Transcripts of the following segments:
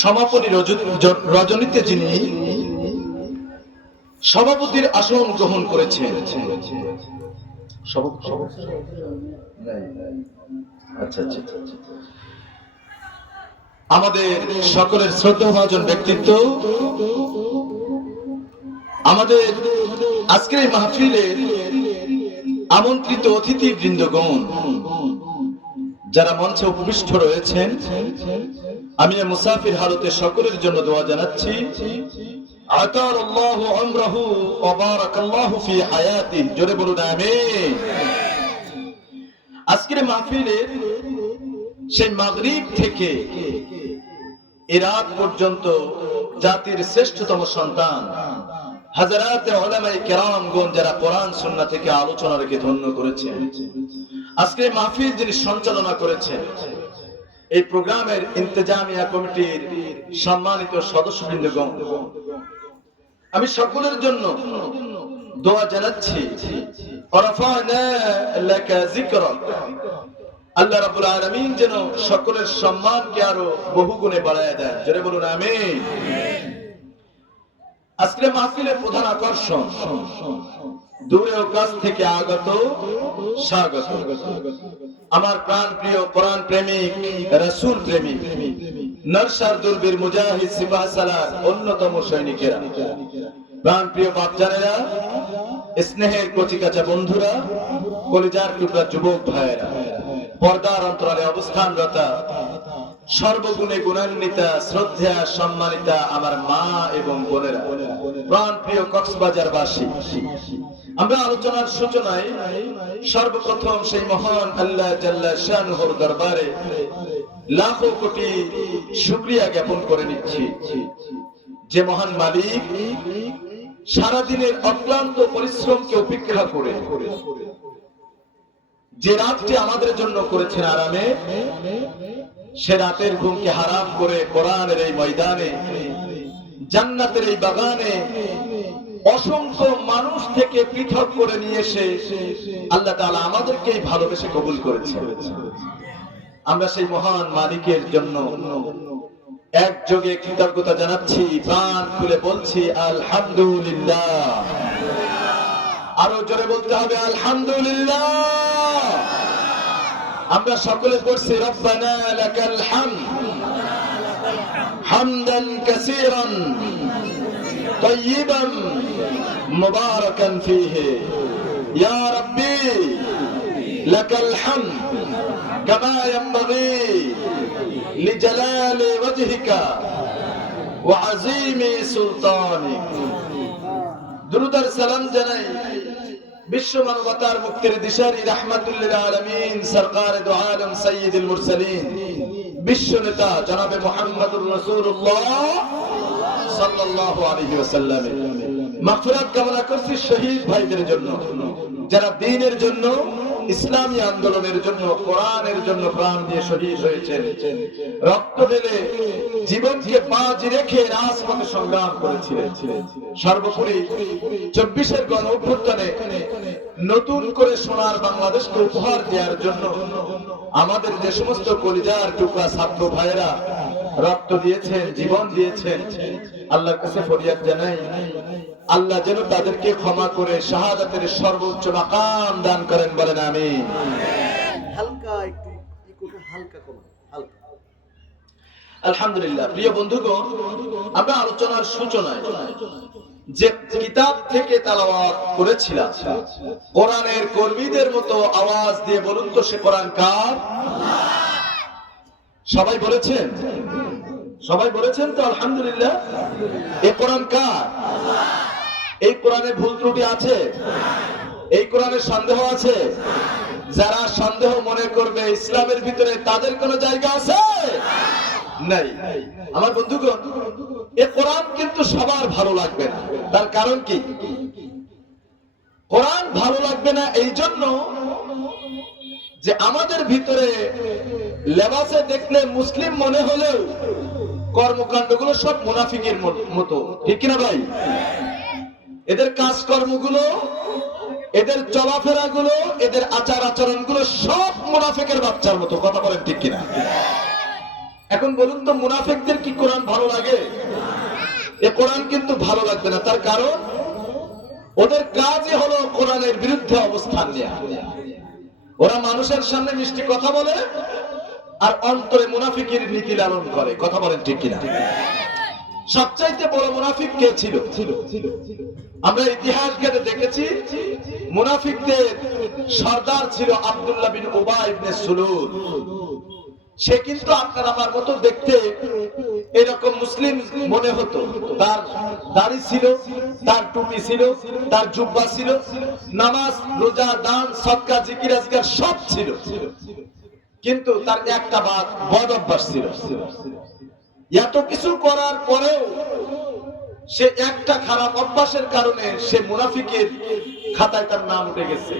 সমাপনী রজনীতে যিনি সভাপতির আসন গ্রহণ করেছেন, আমাদের সকলের শ্রদ্ধাভাজন ব্যক্তিত্ব, আমাদের আজকের এই মাহফিলের আমন্ত্রিত অতিথি বৃন্দগণ যারা মঞ্চে উপবিষ্ট রয়েছেন, আমি মুসাফির হালতে সকলের জন্য দোয়া জানাচ্ছি। আতারাল্লাহু আমরাহু ওয়া বারাকাল্লাহু ফি হায়াতিহি, জোরে বলুন আমিন। আজকের মাহফিলের সেই মাগরিব থেকে এই রাত পর্যন্ত জাতির শ্রেষ্ঠতম সন্তান হাজারাতে উলামায়ে কেরামগণ যারা কোরআন সুন্নাহ থেকে আলোচনা রেখে ধন্য করেছেন, আজকে মাহফিল যিনি সঞ্চালনা করেছেন, এই প্রোগ্রামের ইন্তেজামিয়া কমিটির সম্মানিত সদস্যবৃন্দগণ, আমি সকলের জন্য দোয়া জানাচ্ছি। ওয়ারাফা'না লাকা যিকরাক, আল্লাহ রাব্বুল আলামিন যেন সকলের সম্মানকে আরো বহুগুণে বাড়ায় দেন, জোরে বলুন আমিন। আজকের মাহফিলের প্রধান আকর্ষণ দূরে ও কাছ থেকে আগত স্বাগত আমার প্রাণ প্রিয় কোরআন প্রেমিক, রাসূল প্রেমিক, নরসার দুলবীর মুজাহিদ সিপাহ সালার অন্যতম সৈনিকেরা, প্রাণ প্রিয় বাপজানেরা, স্নেহের কচিকাঁচা বন্ধুরা, কলিজার টুকরা যুবক ভাইয়েরা, পর্দার অন্তরালে অবস্থানরতা, সর্বগুণে গুণান্বিতা, শ্রদ্ধা সম্মানিতা আমার মা এবং বোনেরা, প্রাণ প্রিয় কক্সবাজারবাসী, আমরা আলোচনার সূচনায় সর্বপ্রথম সেই মহান আল্লাহ জাল্লা শানুহুর দরবারে লাখো কোটি শুকরিয়া জ্ঞাপন করে নিচ্ছি, যে মহান মালিক সারাদিনের অক্লান্ত পরিশ্রমকে উপেক্ষা করে যে রাতটি আমাদের জন্য করেছেন আরামে, সে রাতের ঘুমকে হারাম করে কোরআনের এই ময়দানে, জান্নাতের এই বাগানে অসংখ্য মানুষ থেকে পৃথক করে নিয়ে এসে আল্লাহ তাআলা আমাদেরকেই ভালোবেসে কবুল করেছেন। আমরা সেই মহান মালিকের জন্য একযোগে কৃতজ্ঞতা জানাচ্ছি, প্রাণ খুলে বলছি আলহামদুলিল্লাহ। আরো জোরে বলতে হবে আলহামদুলিল্লাহ। আমরা সকলে পড়ছি রব্বানা লাকাল হামদ হামদান কাসীরান তাইয়িবান মুবারাকান ফীহি, ইয়া রাব্বি লাকাল হামদ কামা ইয়ানবাগী লিজালালি ওয়াজহিকা ওয়া আযীমি সুলতানিক। দুরূদ আর সালাম জানাই বিশ্ব মানবতার মুক্তির দিশারি রাহমাতুল লিল আলামিন সরকারে দু আলম সাইয়্যিদুল মুরসালিন বিশ্ব নেতা জনাবে মুহাম্মদুর রাসূলুল্লাহ সাল্লাল্লাহু আলাইহি ওয়াসাল্লাম। মাগফিরাত কামনা করছি শহীদ ভাইদের জন্য, যারা দ্বীনের জন্য, ইসলামী আন্দোলনের জন্য, কোরআনের জন্য প্রাণ দিয়ে শহীদ হয়েছেন, রক্ত ঢেলে জীবনকে বাজি রেখে রাজপথে সংগ্রাম করেছিলেন। সর্বোপরি 24-এর গণ অভ্যুত্থানে নতুন করে সোনার বাংলাদেশকে উপহার দেওয়ার জন্য আমাদের যে সমস্ত কলিজার টুকরা ছাত্র ভাইয়েরা রক্ত দিয়েছেন, জীবন দিয়েছেন, আল্লাহর কাছে ফরিয়াদ জানাই, আল্লাহ যেন তাদেরকে ক্ষমা করে শাহাদাতের সর্বোচ্চ মাকাম দান করেন, বলেন আমিন। হালকা একটু হালকা কম হালকা। আলহামদুলিল্লাহ। প্রিয় বন্ধুগণ, আমরা আলোচনার সূচনায় যে কিতাব থেকে তেলাওয়াত করেছিলাম, কোরআনের কর্মীদের মতো আওয়াজ দিয়ে বলুন তো সে কোরআন কার? সবাই বলেছেন? সবাই বলেছেন তো আলহামদুলিল্লাহ। এই কোরআন কার? এই কোরআনে ভুল ত্রুটি আছে? এই কোরআনে সন্দেহ আছে? যারা সন্দেহ মনে করবে ইসলামের ভিতরে, তাদের কোনো জায়গা আছে? নাই। আমার বন্ধুগণ, এই কোরআন কিন্তু সবার ভালো লাগবে না। তার কারণ কি? কোরআন ভালো লাগবে না এই জন্য যে আমাদের ভিতরে লেবাসে দেখলে মুসলিম মনে হলেও কর্মকাণ্ডগুলো সব মুনাফিকের মতো, ঠিক কিনা ভাই? এদের কাজকর্মগুলো, এদের চলাফেরাগুলো, এদের আচার আচরণগুলো সব মুনাফিকের বাচ্চার মতো, কথা বলেন ঠিক কিনা? এখন বলুন তো, মুনাফিকদের কি কোরআন ভালো লাগে? এ কোরআন কিন্তু ভালো লাগবে না। তার কারণ ওদের কাজই হলো কোরআনের বিরুদ্ধে অবস্থান নেওয়া। ওরা মানুষের সামনে মিষ্টি কথা বলে আর অন্তরে মুনাফিকের নীতি লালন করে। কথা বলেন ঠিক কিনা? সবচাইতে বড় মুনাফিক কে ছিল? আমরা ইতিহাস ঘেটে দেখেছি, মুনাফিকদের সর্দার ছিল আব্দুল্লাহ বিন উবাই ইবনে সুলুল। সে কিন্তু আপনার আমার মতো দেখতে এরকম মুসলিম মনে হতো। তার দাড়ি ছিল, তার টুপি ছিল, তার জুব্বা ছিল, নামাজ রোজা দান সদকা জিকির আজকার সব ছিল, কিন্তু তার একটা বদ অভ্যাস ছিল। এত কিছু করার পরেও সে একটা খারাপ অভ্যাসের কারণে সে মুনাফিকের খাতায় তার নাম উঠে গেছে।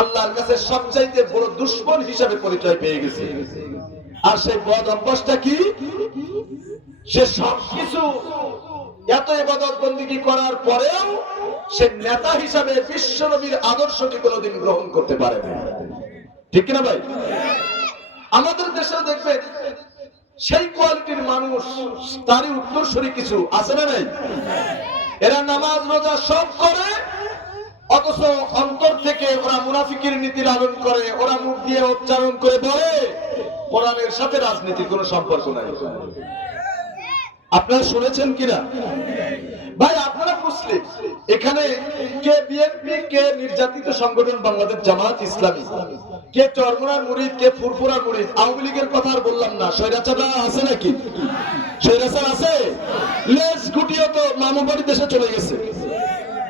আল্লাহর কাছে সবচাইতে বড় দুশমন হিসাবে পরিচয় পেয়ে গেছে। আর সেই বদ অভ্যাসটা কি? সে সবকিছু এত ইবাদত বন্দেগী করার পরেও সে নেতা হিসাবে বিশ্ব নবীর আদর্শকে কোনোদিন গ্রহণ করতে পারে না। ঠিক কিনা ভাই? আমাদের দেশে দেখবেন সেই কোয়ালিটির মানুষ, তারই উত্তরসূরি কিছু আছে না নাই? এরা নামাজ রোজা সব করে, অথচ অন্তর থেকে ওরা মুনাফিকের নীতি লালন করে। ওরা মুখ দিয়ে উচ্চারণ করে বলে কোরআনের সাথে রাজনীতির কোনো সম্পর্ক নাই। আপনারা শুনেছেন কিনা ভাই? আপনারা মুসলিম, এখানে কে বিএনপি, কে নির্যাতিত সংগঠন বাংলাদেশ জামাত ইসলামী, কে চরমোনার মুরিদ, কে ফুরফুরার মুরিদ। আওয়ামী লীগের কথা আর বললাম না। স্বৈরাচাররা আছে নাকি? স্বৈরাচার আছে? লেজ গুটিয়ে তো মামুবাড়ি দেশে চলে গেছে।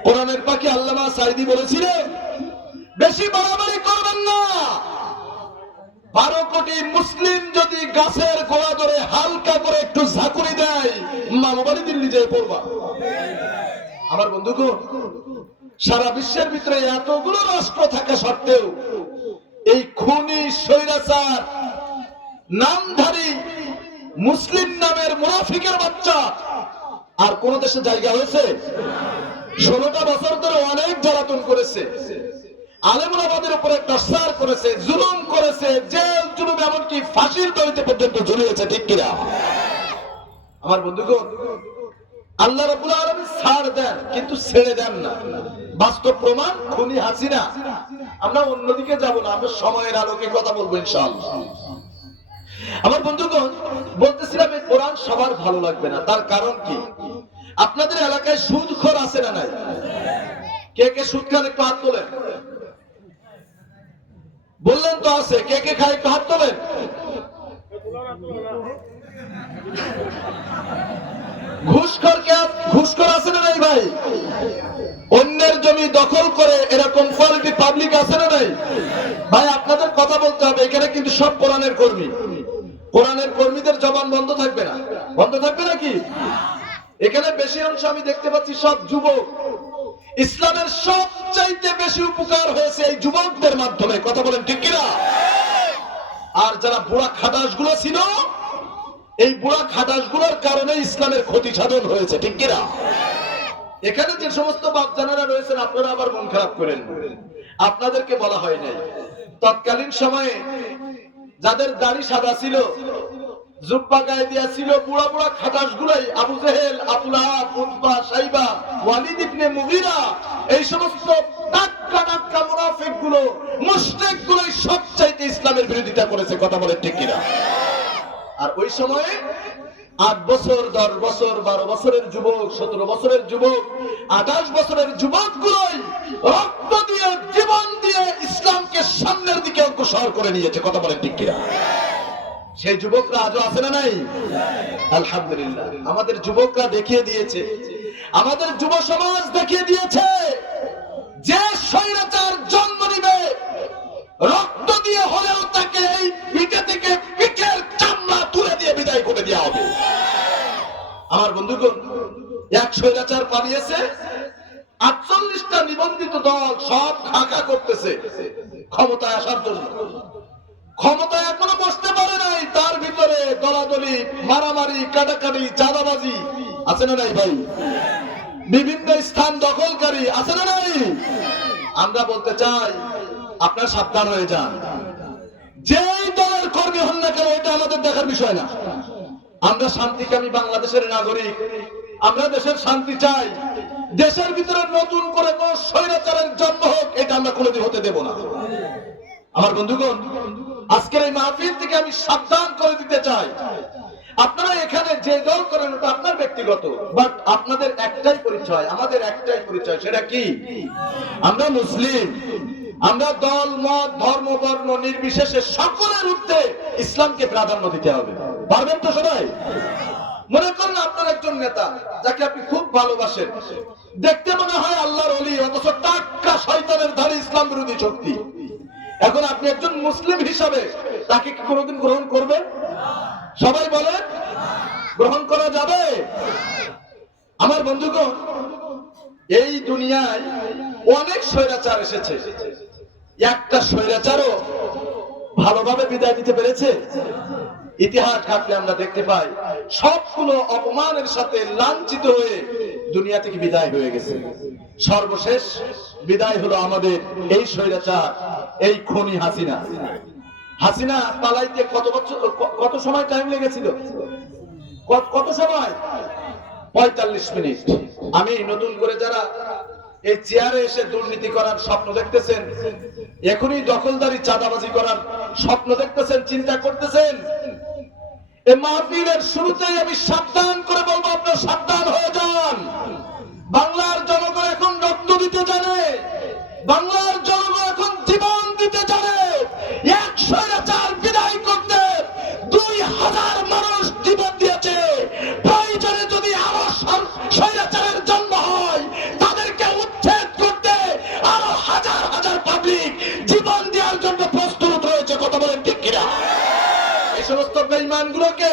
কোরআনের পাখি আল্লামা সাইদি বলেছিলেন, বেশি বাড়াবাড়ি করবেন না। 12 কোটি মুসলিম যদি গাছের গোড়া ধরে হালকা করে একটু ঝাঁকুনি দেয়, মামুবাড়ি দিল্লি যেয়ে পড়বা। আমার বন্ধুগণ, সারা বিশ্বের ভিতরে এতগুলো রাষ্ট্র থাকা সত্ত্বেও এই খুনি স্বৈরাচার নামধারী মুসলিম নামের মুনাফিকের বাচ্চা আর কোন দেশে জায়গা হয়েছে? 16টা বছর ধরে অনেক জ্বালাতন করেছে, আলেমুলামাদের উপরে টর্চার করেছে, জুলুম করেছে, জেল জুলুম এমনকি ফাঁসির দড়িতে পর্যন্ত ঝুলিয়েছে। ঠিক কিনা? আমার বন্ধুগণ, আল্লাহ রাব্বুল আলামিন ছাড় দেন কিন্তু ছেড়ে দেন না। বাস্তব প্রমাণ খুনি হাসিনা। আমরা অন্যদিকে যাব না, আমরা সময়ের আলোকে কথা বলবো ইনশাআল্লাহ। আমার বন্ধুগণ, বলতেছিলাম এই কোরআন সবার ভালো লাগবে না। তার কারণ কি? আপনাদের এলাকায় সুদখোর আছে না নাই? কে কে সুদ খান একটু হাত তোলেন। বললেন তো আছে। কে কে খায় একটু হাত তোলেন। ঘুষখোর আছে না নাই ভাই? অন্যের জমি দখল করে এরকম কোয়ালিটি পাবলিক আছে না নাই ভাই? আপনাদের কথা বলতে হবে। এখানে কিন্তু সব কোরআনের কর্মী। কোরআনের কর্মীদের জবান বন্ধ থাকবে না। বন্ধ থাকবে নাকি? এখানে বেশি অংশ আমি দেখতে পাচ্ছি সব যুবক। ইসলামের সবচাইতে বেশি উপকার হয়েছে এই যুবকদের মাধ্যমে। কথা বলেন ঠিক কিনা? আর যারা বুড়া খাটাস গুলো ছিল, এই বুড়া খাটাস গুলোর কারণে ইসলামের ক্ষতি সাধন হয়েছে। ঠিক কিনা? এখানে যে সমস্ত বাপজানারা রয়েছেন, আপনারা আবার মন খারাপ করেন, আপনাদেরকে বলা হয় নাই। তৎকালীন সময়ে যাদের দাড়ি সাদা ছিল, জুব্বা গায়ে দেয়া ছিল, বুড়া বুড়া খাটাস গুলাই আবু জেহেল, আবু লাহাব, উতবা, শাইবা, ওয়ালিদ ইবনে মুগীরা, এই সমস্ত টাটকা টাটকা মুনাফিক গুলো, মুশরিক গুলোই সবচাইতে ইসলামের বিরোধিতা করেছে। কথা বলেন ঠিক কিনা? আর ওই সময়ে 8 বছর, 10 বছর, 12 বছরের যুবক, 17 বছরের যুবক, 28 বছরের যুবক গুলোই রক্ত দিয়ে, জীবন দিয়ে ইসলামকে সামনের দিকে অগ্রসর করে নিয়েছে। কথা বলেন ঠিক কিনা? সেই যুবকরা আজও আছে না নাই? আলহামদুলিল্লাহ, আমাদের যুবকরা দেখিয়ে দিয়েছে, আমাদের যুব সমাজ দেখিয়ে দিয়েছে যে স্বৈরাচার জন্ম নিবে, রক্ত দিয়ে হলেও তাকে এই পিঠে থেকে পিঠের চামড়া তুলে দিয়ে বিদায় করে দেওয়া হবে। আমার বন্ধুগণ, এক স্বৈরাচার পালিয়েছে, 48টা নিবন্ধিত দল সব খাকা করতেছে ক্ষমতায় আসার জন্য। ক্ষমতায় এখনো বসতে পারে নাই, তার ভিতরে দলাদলি, মারামারি, কাটাকাটি, চাঁদাবাজি আছে না নাই ভাই? বিভিন্ন স্থান দখলকারী আছে না নাই? আমরা বলতে চাই, আপনারা সাবধান হয়ে যান। যেই দলের কর্মী হন না কেন এটা আমাদের দেখার বিষয় না। আমরা শান্তিকামী বাংলাদেশের নাগরিক, আমরা দেশের শান্তি চাই। দেশের ভিতরে নতুন করে কোন স্বৈরাচারের জন্ম হোক এটা আমরা কোনোদিন হতে দেব না। আমার বন্ধুগণ, আজকের এই মাহফিল থেকে আমি সাবধান করে দিতে চাই, আপনারা এখানে যে দল করেন ওটা আপনার ব্যক্তিগত, বাট আপনাদের একটাই পরিচয়, আমাদের একটাই পরিচয়, সেটা কি? আমরা মুসলিম। আমরা দল মত ধর্ম বর্ণ নির্বিশেষে সকলের ঊর্ধ্বে ইসলামকে প্রাধান্য দিতে হবে। পারবেন তো সবাই? মনে করেন আপনার একজন নেতা যাকে আপনি খুব ভালোবাসেন, দেখতে মনে হয় আল্লাহর ওলি, অথচ টাটকা শয়তানের ধারে ইসলাম বিরোধী শক্তি। এখন আপনি একজন মুসলিম হিসাবে তাকে কি কোনোদিন গ্রহণ করবেন? সবাই বলেন, গ্রহণ করা যাবে? আমার বন্ধুগণ, এই দুনিয়ায় অনেক স্বৈরাচার এসেছে, একটা স্বৈরাচারও ভালোভাবে বিদায় দিতে পেরেছে? ইতিহাস ঘাটলে আমরা দেখতে পাই সবগুলো অপমানের সাথে লাঞ্ছিত হয়ে দুনিয়া থেকে বিদায় হয়ে গেছে। সর্বশেষ বিদায় হলো আমাদের এই স্বৈরাচার, এই খুনি হাসিনা। হাসিনা পালাইতে কত সময় টাইম লেগেছিল? কত সময়? 45 মিনিট। আমি নতুন করে যারা এই চেয়ারে এসে দুর্নীতি করার স্বপ্ন দেখতেছেন, এখনই দখলদারি চাঁদাবাজি করার স্বপ্ন দেখতেছেন, চিন্তা করতেছেন, এই মাহফিলের শুরুতেই আমি সাবধান করে বলবো, আপনারা সাবধান হয়ে যান। বাংলার জনগণ এখন রক্ত দিতে জানে, বাংলার জনগণ এখন জীবন দিতে জানে। 100 বিদায় করতে 2000 মানুষ জীবন দিয়েছে। প্রয়োজনে যদি আরো স্বৈরাচারের জন্ম হয়, তাদেরকে উচ্ছেদ করতে আরো হাজার হাজার পাবলিক জীবন দেওয়ার জন্য প্রস্তুত রয়েছে। কথা বলেন ঠিক কিনা? এই সমস্ত বেঈমান গুলোকে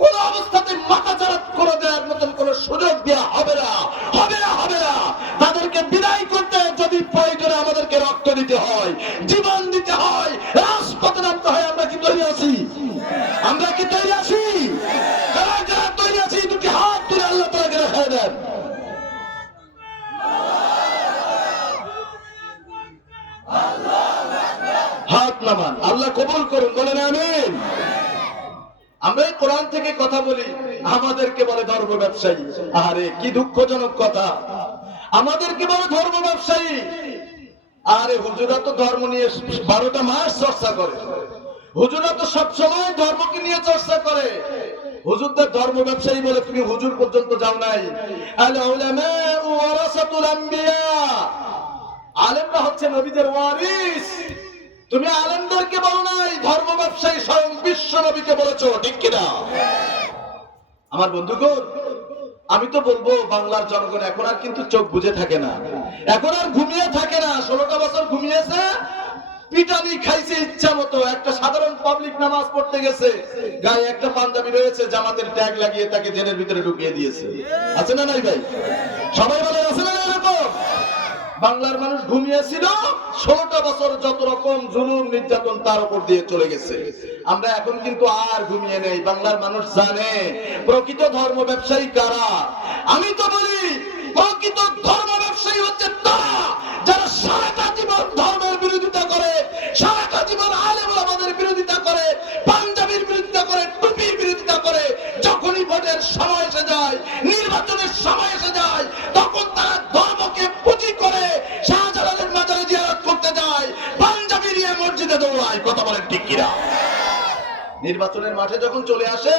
কোন অবস্থাতে মাথাচাড়া করে দেওয়ার মতন কোন সুযোগ দেওয়া হবে না, হবে না, হবে না। তাদেরকে বিদায় করতে যদি প্রয়োজনে আমাদেরকে রক্ত দিতে হয়, জীবন দিতে হয়, রাজপথে নামতে হয়, আমরা কি তৈরি আছি? আমরা কি তৈরি আছি? যারা যারা তৈরি আছি দুটি হাত তুলে আল্লাহ তাআলাকে রেখে দেন। হাত নামান, আল্লাহ কবুল করুন, বলেন আমিন। আমরা এই কোরআন থেকে কথা বলি, আমাদেরকে বলে ধর্ম ব্যবসায়ী। আরে কি দুঃখজনক কথা, আমাদেরকে বলে ধর্ম ব্যবসায়ী। আরে হুজুরা তো ধর্ম নিয়ে 12টা মাস চর্চা করে, হুজুরা তো সবসময় ধর্মকে নিয়ে চর্চা করে। হুজুরদের ধর্ম ব্যবসায়ী বলে তুমি হুজুর পর্যন্ত যাও নাই। আল উলামা ওয়ারাসাতুল আম্বিয়া, আলেমরা হচ্ছে নবীদের ওয়ারিস। তুমি আলেমদেরকে বলো নাই ধর্ম ব্যবসায়ী, স্বয়ং বিশ্ব নবীকে বলেছো, ঠিক কিনা? আমার বন্ধুগণ, আমি তো বলবো বাংলার জনগণ এখন আর কিন্তু চোখ বুজে থাকে না, এখন আর ঘুমিয়ে থাকে না। 16টা বছর ঘুমিয়েছে, পিটানি খাইছে ইচ্ছা মতো। একটা সাধারণ পাবলিক নামাজ পড়তে গেছে, গায়ে একটা পাঞ্জাবি রয়েছে, জামাতের ট্যাগ লাগিয়ে তাকে জেলের ভিতরে ঢুকিয়ে দিয়েছে। আছে না নাই ভাই? সবাই বলে আছে না এরকম? বাংলার মানুষ ঘুমিয়েছিল, 16টা বছর যত রকম জুলুম নির্যাতন তার উপর দিয়ে চলে গেছে। আমরা এখন কিন্তু আর ঘুমিয়ে নেই। বাংলার মানুষ জানে প্রকৃত ধর্ম ব্যবসায়ী কারা। আমি তো বলি প্রকৃত ধর্ম ব্যবসায়ী হচ্ছে তারা যারা সারাটা জীবন ধর্মের বিরোধিতা করে, সারাটা জীবন আলেম ওলামাদের বিরোধিতা করে, পাঞ্জাবির বিরোধিতা করে, টুপির বিরোধিতা করে। যখনই ভোটের সময় এসে যায়, নির্বাচনের সময় এসে যায়, তখন তারা ধর্মকে পুঁজি করে শাহজালালের মাজারে জিয়ারত করতে যায়, পাঞ্জাবি নিয়ে মসজিদে দৌড়ায়। কথা বলেন ঠিক কিনা? নির্বাচনের মাঠে যখন চলে আসে,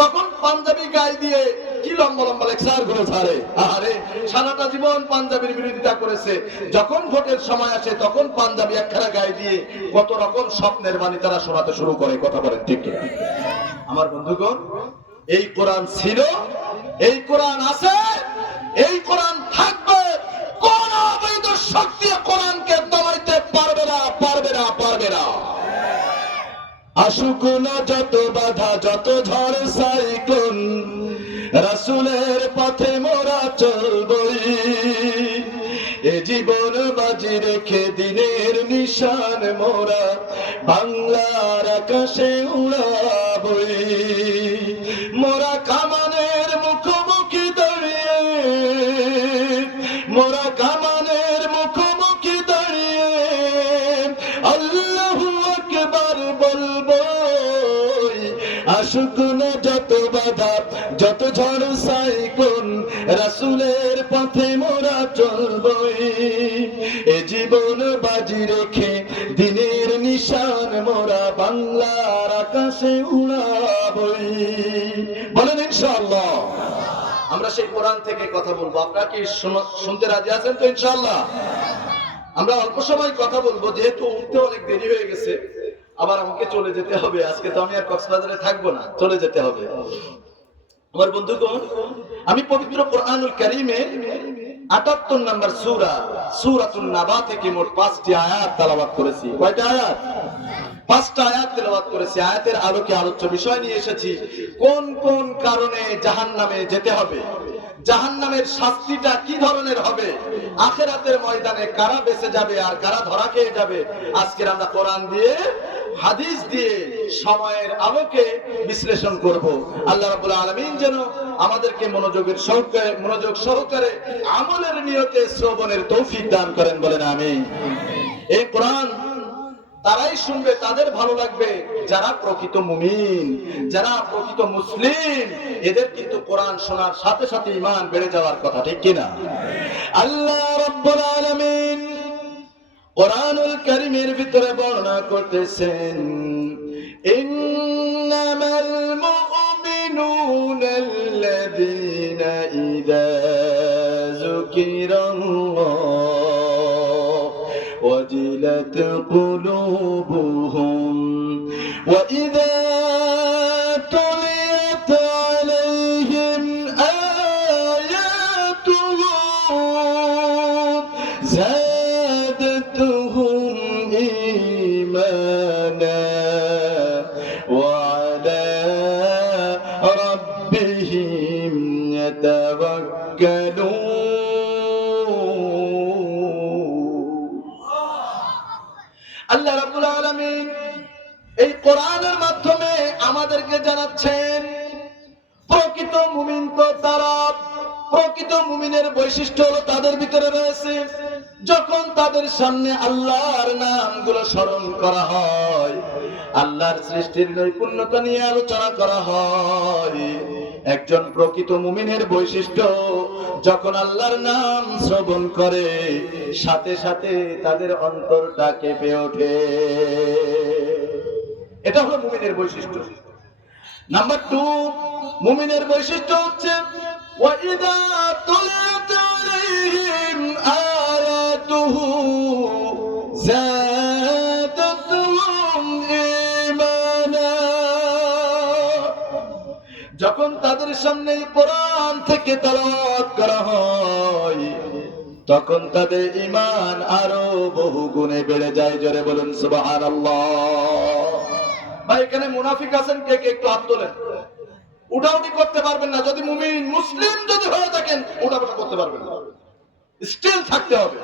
তখন পাঞ্জাবি গায়ে দিয়ে কি লম্বা লম্বা লেকচার করে ছাড়ে। আরে সারাটা জীবন পাঞ্জাবির বিরোধিতা করেছে, যখন ভোটের সময় আসে তখন পাঞ্জাবি একখানা গায়ে দিয়ে কত রকম স্বপ্নের বাণী তারা শোনাতে শুরু করে। কথা বলেন ঠিক কিনা? আমার বন্ধুগণ, এই কোরআন ছিল, এই কোরআন আছে, এই কোরআন থাকবে। কোন অবৈধ শক্তি কোরআনকে দমাইতে পারবে না, পারবে না, পারবে না। আসুক না যত বাধা, যত ঝড় সাইক্লোন, রাসূলের পথে মোরা চলবই। এ জীবন বাজি রেখে দিনের নিশান মোরা বাংলার আকাশে উড়াবই। মোরা কামানের মুখোমুখি দাঁড়িয়ে, মোরা কামানের মুখোমুখি দাঁড়িয়ে আল্লাহু আকবার বাধা যত ঝড় সাইক্লোন রাসূলের পথে মোরা চলবই এ জীবন বাজি রেখে দিনের নিশান মোরা বাংলার আকাশে উড়াবই বলেন ইনশাআল্লাহ। আমরা সেই কোরআন থেকে কথা বলবো, আপনারা কি শুনতে রাজি আছেন তো ইনশাআল্লাহ? আমরা অল্প সময় কথা বলবো, যেহেতু উঠতে অনেক দেরি হয়ে গেছে, আবার আমাকে চলে যেতে হবে। আজকে তো আমি আর কক্সবাজারে থাকবো না, চলে যেতে হবে। আমার বন্ধুগণ, আমি পবিত্র কোরআনুল কারীমে ৭৮ নম্বর সূরা সূরাতুন নাবা থেকে মোট ৫টি আয়াত তেলাওয়াত করেছি। কয়টা আয়াত? ৫টা আয়াত তেলাওয়াত করেছি। আয়াতের আলোকে আলোচ্য বিষয় নিয়ে এসেছি, কোন কোন কারণে জাহান্নামে যেতে হবে, জাহান্নামের শাস্তিটা কি ধরনের হবে, আখিরাতের ময়দানে কারা বেঁচে যাবে আর কারা ধরা খেয়ে যাবে। আজকে আমরা কোরআন দিয়ে হাদিস দিয়ে সময়ের আলোকে বিশ্লেষণ করব। আল্লাহ রাব্বুল আলামিন যেন আমাদেরকে মনোযোগ সহকারে আমলের নিয়তে শ্রবণের তৌফিক দান করেন, বলেন আমিন। এই কোরআন তারাই শুনবে, তাদের ভালো লাগবে যারা প্রকৃত মুমিন, যারা প্রকৃত মুসলিম। এদের কিন্তু কোরআন শোনার সাথে সাথে ঈমান বেড়ে যাওয়ার কথা, ঠিক কিনা? আল্লাহ রাব্বুল আলামিন কোরআনুল কারীমের ভিতরে বর্ণনা করতেছেন, ইন্নামাল মুমিনুনা আল্লাযীনা ইযা যুকিরাল্লাহু ওয়াজিলাত কুলুবুহুম ওয়া ইযা তুলিয়াত আলাইহিম আয়াতুহু زادتهم إيمانا وعلى ربهم يتوكلون। আল্লাহ রাব্বুল আলামিন এই কোরআনের মাধ্যমে আমাদেরকে জানাচ্ছেন প্রকৃত মুমিন তো তারা, প্রকৃত মুমিনের বৈশিষ্ট্য হলো তাদের ভিতরে রয়েছে, যখন তাদের সামনে আল্লাহর নামগুলো স্মরণ করা হয়, আল্লাহর সৃষ্টির নৈপুণ্যতা নিয়ে আলোচনা করা হয়, একজন প্রকৃত মুমিনের বৈশিষ্ট্য যখন আল্লাহর নাম শ্রবণ করে সাথে সাথে তাদের অন্তরটা কেঁপে ওঠে। এটা হলো মুমিনের বৈশিষ্ট্য। নাম্বার 2, মুমিনের বৈশিষ্ট্য হচ্ছে وَإِذَا تُلِيَتْ عَلَيْهِمْ آيَاتُهُ زَادَتْهُمْ إِيمَانًا। যখন তাদের সামনে কোরআন থেকে তেলাওয়াত করা হয় তখন তাদের ঈমান আরো বহু গুণে বেড়ে যায়। জোরে বলুন সুবহানাল্লাহ। ভাই, এখানে মুনাফিক আছেন কে কে? একটু হাত তোলেন। উঠাউঠি করতে পারবেন না, যদি মুমিন মুসলিম যদি হয়ে থাকেন উঠাউঠি করতে পারবেন না, স্টিল থাকতে হবে।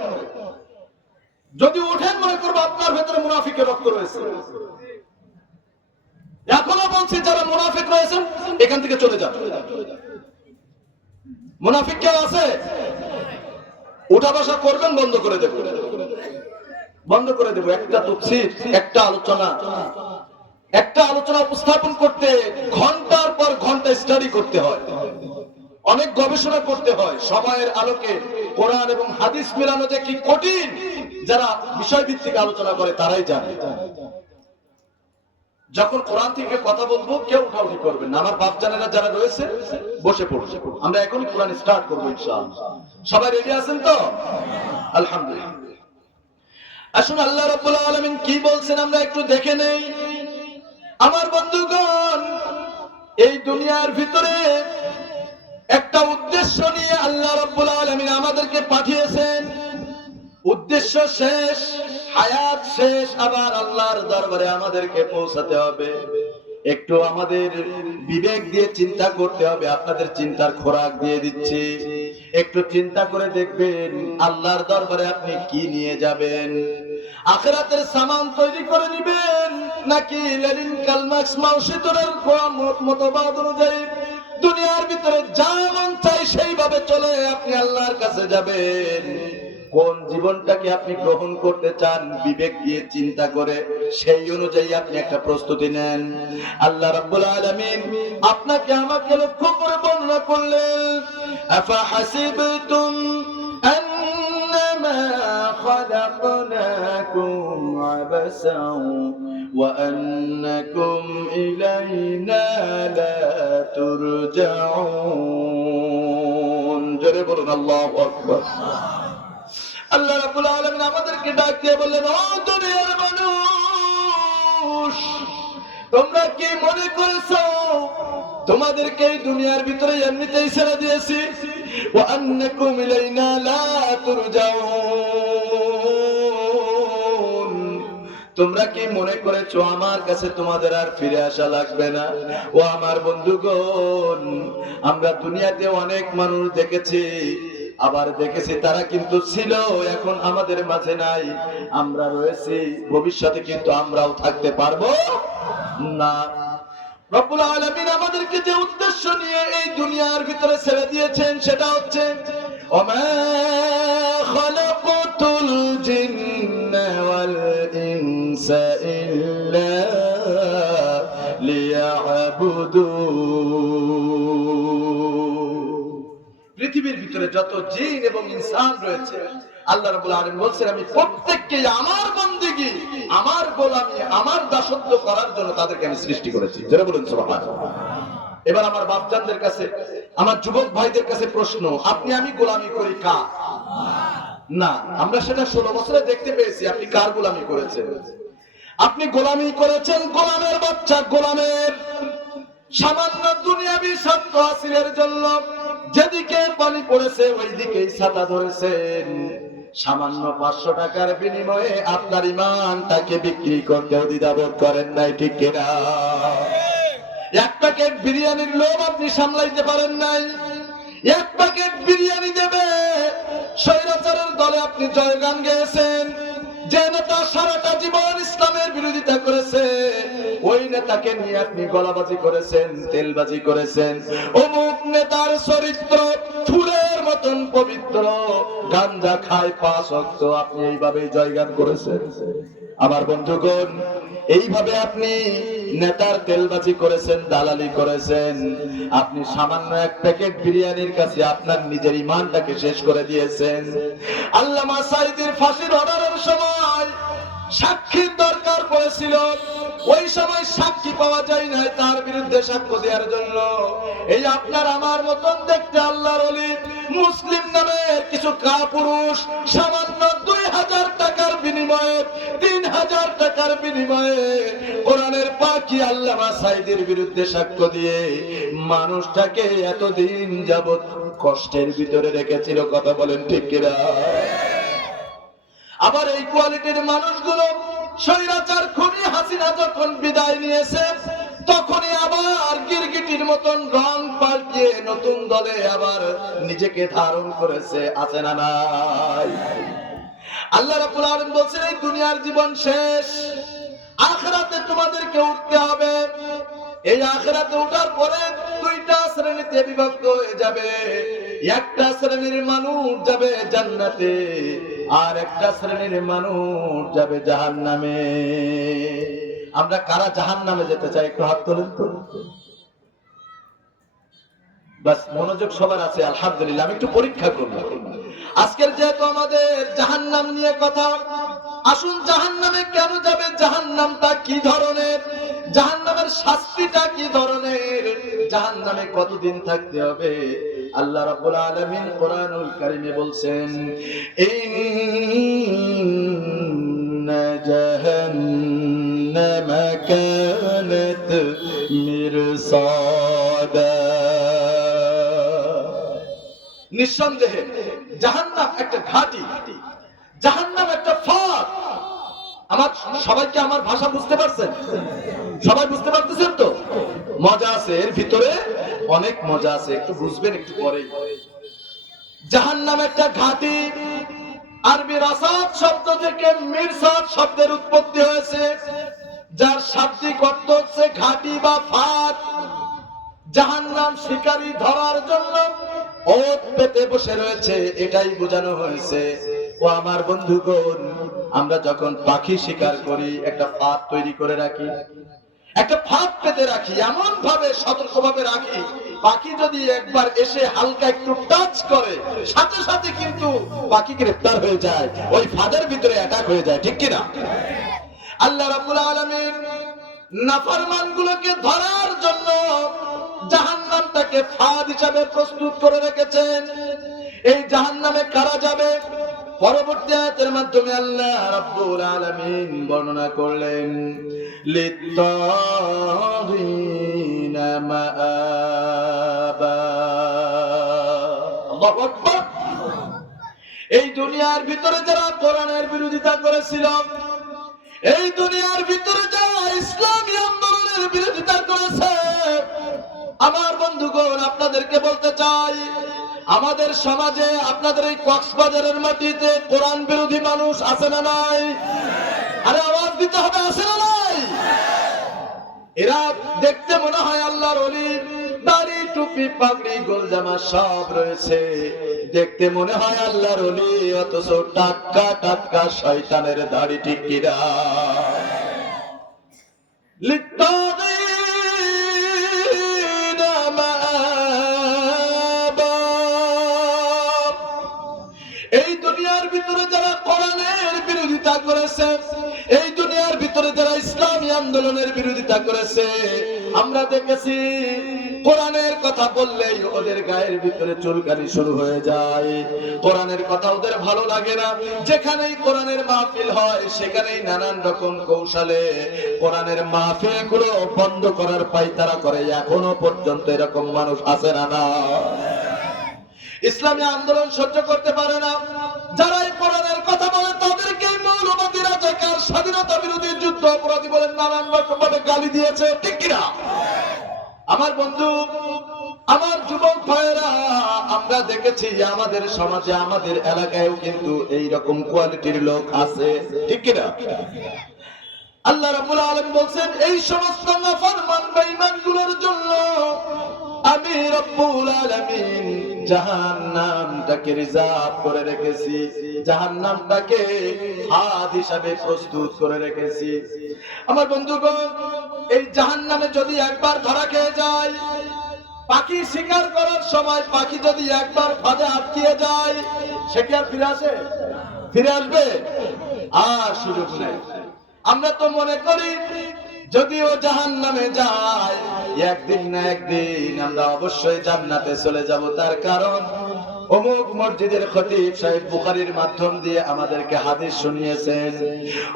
যদি উঠেন মনে করবো আপনার ভেতরে মুনাফিকের রক্ত রয়েছে। এখনো বলছি, যারা মুনাফিক রয়েছেন এখান থেকে চলে যান। মুনাফিক কেউ আছে? উঠা বসা করবেন বন্ধ করে দেব, বন্ধ করে দেব। একটা তফসির, একটা আলোচনা উপস্থাপন করতে ঘন্টার পর ঘন্টা স্টাডি করতে হয়, অনেক গবেষণা করতে হয়। সময়ের আলোকে কোরআন এবং হাদিস মিলানো যে কি কঠিন, যারা বিষয়ভিত্তিক আলোচনা করে তারাই জানে। যখন কোরআন থেকে কথা বলবো কেউ উঠাউঠি করবেন না। আমার বাপজানেরা যারা রয়েছে বসে পড়ুন, আমরা এখনই কোরআন স্টার্ট করবো ইনশাআল্লাহ। সবাই রেডি আছেন তো? আলহামদুলিল্লাহ। আসুন আল্লাহ রাব্বুল আলামিন কি বলছেন আমরা একটু দেখে নেই। আমার বন্ধুগণ, এই দুনিয়ার ভিতরে একটা উদ্দেশ্য নিয়ে আল্লাহ রাব্বুল আলামিন আমাদেরকে পাঠিয়েছেন। উদ্দেশ্য শেষ, হায়াত শেষ, আবার আল্লাহর দরবারে আমাদেরকে পৌঁছাতে হবে। একটু আমাদের বিবেক দিয়ে চিন্তা করতে হবে। আপনাদের চিন্তার খোরাক দিয়ে দিচ্ছি, একটু চিন্তা করে দেখবেন আল্লাহর দরবারে আপনি কি নিয়ে যাবেন। আখিরাতের সামান তৈরি করে নেবেন নাকি লেনিন কালমার্কস মাও সেতুরের মতবাদ অনুযায়ী দুনিয়ার ভিতরে যা মন চাই সেইভাবে চলে আপনি আল্লাহর কাছে যাবেন? কোন জীবনটাকে আপনি গ্রহণ করতে চান বিবেক দিয়ে চিন্তা করে সেই অনুযায়ী আপনি একটা প্রস্তুতি নেন। আল্লাহ রাব্বুল আলামিন আপনাকে আমাকে লক্ষ্য করে বর্ণনা করলেন, আফা হাসিবতুম আন্নামা খালাকনাকুম আবাসাও ওয়া আন্নাকুম ইলাইনা লা তুরজাউন। জোরে বলুন আল্লাহু আকবার। আল্লাহ রাব্বুল আলামিন আমাদেরকে ডাক দিয়ে বললেন, ও দুনিয়ার মানুষ, তোমরা কি মনে করেছো তোমাদেরকে এই দুনিয়ার ভিতরে এমনিতেই ছেড়ে দিয়েছি? ওয়া আন্নাকুম ইলাইনা লা তুরজাউন, তোমরা কি মনে করেছো আমার কাছে তোমাদের আর ফিরে আসা লাগবে না? ও আমার বন্ধুগণ, আমরা দুনিয়াতে অনেক মানুষ দেখেছি, আবার দেখেছি তারা কিন্তু ছিল, এখন আমাদের মাঝে নাই। আমরা রয়েছি, ভবিষ্যতে কিন্তু আমরাও থাকতে পারবো না। রব্বুল আলামিন আমাদেরকে যে উদ্দেশ্য নিয়ে এই দুনিয়ার ভিতরে ছেড়ে দিয়েছেন সেটা হচ্ছে, ওমা খালাকাতুল জিন্না ওয়াল ইনসা ইল্লা লিয়াবুদুন। পৃথিবীর ভিতরে যত জিন এবং ইনসান রয়েছে, আল্লাহ রাব্বুল আলামিন বলছেন আমি প্রত্যেককে আমার বন্দেগী, আমার গোলামি, আমার দাসত্ব করার জন্য তাদেরকে আমি সৃষ্টি করেছি। যারা বলুন সুবহানাল্লাহ। এবার আমার বাপজানদের কাছে, আমার যুবক ভাইদের কাছে প্রশ্ন, আপনি আমি গোলামি করি কার? না, আমরা সেটা 16 বছরে দেখতে পেয়েছি। আপনি কার গোলামি করেছেন? আপনি গোলামি করেছেন গোলামের বাচ্চা, গোলামের সামান্য দুনিয়াবি স্বার্থ হাসিলের জন্য যেদিকে পানি পড়েছে ওই দিকেই ছাতা ধরেছেন। সামান্য 500 টাকার বিনিময়ে আপনার ঈমানটাকে বিক্রি করতেও দ্বিধাবোধ করেন নাই, ঠিক কিনা? এক প্যাকেট বিরিয়ানির লোভ আপনি সামলাইতে পারেন নাই। এক প্যাকেট বিরিয়ানি দেবে স্বৈরাচারের দলে আপনি জয়গান গেয়েছেন। যে নেতা সারাটা জীবন ইসলামের বিরোধিতা করেছে ওই নেতাকে নিয়ে আপনি গলাবাজি করেছেন, তেলবাজি করেছেন। অমুক নেতার চরিত্র ফুলের মতন পবিত্র, গাঞ্জা খায় 5 ওয়াক্ত, আপনি এইভাবেই জয়গান করেছেন। আমার বন্ধুগণ, এইভাবে আপনি নেতার তেলবাজি করেছেন, দালালি করেছেন। আপনি সামান্য এক প্যাকেট বিরিয়ানির কাছে আপনার নিজের ঈমানটাকে শেষ করে দিয়েছেন। আল্লামা সাঈদীর ফাঁসির অর্ডারের সময় সাক্ষীর দরকার পড়েছিল, ওই সময় সাক্ষী পাওয়া যায় না তার বিরুদ্ধে সাক্ষ্য দেওয়ার জন্য। এই আপনার আমার মতন দেখতে আল্লাহর ওলি মুসলিম নামের কিছু কাপুরুষ সামান্য 2000 টাকার বিনিময়ে, 3000 টাকার বিনিময়ে কোরআনের পাখি আল্লামা সাঈদীর বিরুদ্ধে সাক্ষ্য দিয়ে মানুষটাকে এতদিন যাবত কষ্টের ভিতরে রেখেছিল। কথা বলেন ঠিক কিনা? আবার এই কোয়ালিটির মানুষগুলো স্বৈরাচার খুনি হাসিনা যখন বিদায় নিয়েছে তখনই আবার গিরগিটির মতন রং পাল্টিয়ে নতুন দলে আবার নিজেকে ধারণ করেছে, আছে না নাই? আল্লাহ রাব্বুল আলামিন বলছেন এই দুনিয়ার জীবন শেষ, আখিরাতে তোমাদেরকে উঠতে হবে। এই আখিরাতে ওঠার পরে 2টা শ্রেণীতে বিভক্ত হয়ে যাবে। একটা শ্রেণীর মানুষ যাবে জান্নাতে, আর একটা শ্রেণীর মানুষ যাবে জাহান্নামে। আমরা কারা জাহান্নামে যেতে চাই একটু হাত তোলেন তো। বাস মনোযোগ সবার আছে আলহামদুলিল্লাহ। আমি একটু পরীক্ষা করব আজকের, যেহেতু আমাদের জাহান্নাম নিয়ে কথা, আসুন জাহান্নামে কেন যাবে, জাহান্নামটা কি ধরনের, জাহান্নামের শাস্তিটা কি ধরনের, জাহান্নামে কতদিন থাকতে হবে। আল্লাহ রাব্বুল আলামিন কোরআনুল কারীমে বলছেন, ইন্না জাহান্নামা কানাত মিরসাদা। নিঃসন্দেহে জাহান্নাম একটা ঘাঁটি, জাহান্নাম একটা ফাঁদ। আমার সবাইকে আমার ভাষা বুঝতে পারছেন? সবাই বুঝতে পারতেছেন তো? মজা আছে এর ভিতরে, অনেক মজা আছে, একটু বুঝবেন একটু পরে। জাহান্নাম একটা ঘাঁটি, আরবি রাসাদ শব্দ থেকে মিরসাদ শব্দের উৎপত্তি হয়েছে, যার শাব্দিক অর্থ হচ্ছে ঘাঁটি বা ফাঁদ। জাহান্নাম শিকারী ধরার জন্য ওত পেতে বসে রয়েছে, এটাই বোঝানো হয়েছে। ও আমার বন্ধুগণ, আমরা যখন পাখি শিকার করি একটা ফাঁদ তৈরি করে রাখি, একটা ফাঁদ পেতে রাখি, এমন ভাবে সতর্কভাবে রাখি, পাখি যদি একবার এসে হালকা একটু টাচ করে সাথে সাথে কিন্তু পাখি গ্রেফতার হয়ে যায়, ওই ফাঁদের ভিতরে অ্যাটাক হয়ে যায়, ঠিক কিনা? আল্লাহ রাব্বুল আলামিন নাফরমানগুলোকে ধরার জন্য জাহান্নামটাকে ফাঁদ হিসাবে প্রস্তুত করে রেখেছেন। এই জাহান্নামে কারা যাবে? পরবর্তী আয়াতের মাধ্যমে আল্লাহ রাব্বুল আলামিন বর্ণনা করলেন, লিত্তাগিনা মাআবা। আল্লাহু আকবার। এই দুনিয়ার ভিতরে যারা কোরআনের বিরোধিতা করেছিল, এই দুনিয়ার ভিতরে যারা ইসলামী আন্দোলনের বিরোধিতা করেছে, আমার বন্ধুগণ আপনাদেরকে বলতে চাই, আমাদের সমাজে আপনাদের এই কক্সবাজারের মাটিতে কোরআন বিরোধী মানুষ আছে না নাই? আরে আওয়াজ দিতে হবে, আছে না নাই? এরা দেখতে মনে হয় আল্লাহর ওলি, দাড়ি টুপি পাগড়ি গোলজামা সব রয়েছে, দেখতে মনে হয় আল্লাহর ওলি, অথচ টাটকা টাটকা শয়তানের দাড়ি, ঠিক কিনা? এই দুনিয়ার ভিতরে যারা কোরআনের বিরোধিতা করেছে, এই দুনিয়ার ভিতরে যারা ইসলামী আন্দোলনের বিরোধিতা করেছে, আমরা দেখেছি কোরআনের কথা বললেই ওদের গায়ের ভিতরে চুলকানি শুরু হয়ে যায়, কোরআনের কথা ওদের ভালো লাগে না। যেখানেই কোরআনের মাহফিল হয় সেখানেই নানান রকম কৌশলে কোরআনের মাহফিল গুলো বন্ধ করার পায়তারা করে। এখনো পর্যন্ত এরকম মানুষ আছে না? না, ইসলামী আন্দোলন সহ্য করতে পারে না। যারা এই কোরআনের কথা বলে তাদেরকে মৌলবাদী রাজাকার, স্বাধীনতা বিরোধী, যুদ্ধ অপরাধী বলে নানান রকম ভাবে গালি দিয়েছে, ঠিক কিনা? আমার বন্ধু, আমার যুবক ভাইয়েরা, আমরা দেখেছি আমাদের সমাজে, আমাদের এলাকায়ও কিন্তু এই রকম কোয়ালিটির লোক আছে, ঠিক কিনা? আল্লাহ রাব্বুল আলামিন বলছেন, এই সমস্ত নাফরমান বেঈমানগুলোর জন্য আমি রব্বুল আলামিন জাহান্নামটাকে রিজার্ভ করে রেখেছি, জাহান্নামটাকে ফাঁদ হিসাবে প্রস্তুত করে রেখেছি। আমার বন্ধুগণ, এই জাহান্নামে যদি একবার ধরা খেয়ে যায়, পাখি শিকার করার সময় পাখি যদি একবার ফাঁদে আটকে যায়, সে কি আর ফিরে আসে? ফিরে আসবে? আর সুযোগ নেই। আমরা তো মনে করি যদিও জাহান্নামে যায়, একদিন না একদিন আমরা অবশ্যই জান্নাতে চলে যাব। তার কারণ অমুক মসজিদের খতিব সাহেব বুখারীর মাধ্যম দিয়ে আমাদেরকে হাদিস শুনিয়েছেন,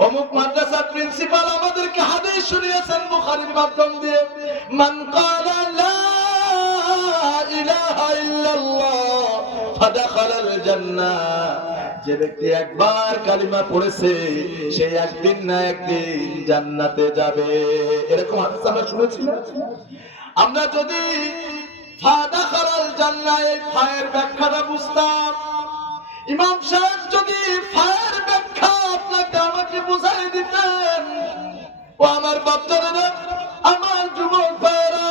অমুক মাদ্রাসার প্রিন্সিপাল আমাদেরকে হাদিস শুনিয়েছেন বুখারীর মাধ্যম দিয়ে, মান ক্বালা লা ইলাহা ইল্লাল্লাহ ফাদাখালাল জান্নাহ। যে ব্যক্তি একবার কালিমা পড়েছে সে একদিন না একদিন জান্নাতে যাবে। এরকম হাদিস আমরা শুনেছি না? আমরা যদি ফাদাখালাল জান্নাহ এর ফায়ের ব্যাখ্যাটা বুঝতাম, ইমাম সাহেব যদি ফায়ের ব্যাখ্যা আপনাকে আমাকে বুঝাই দিতেন, ও আমার বাচ্চারা, আমার যুবক ভাইরা,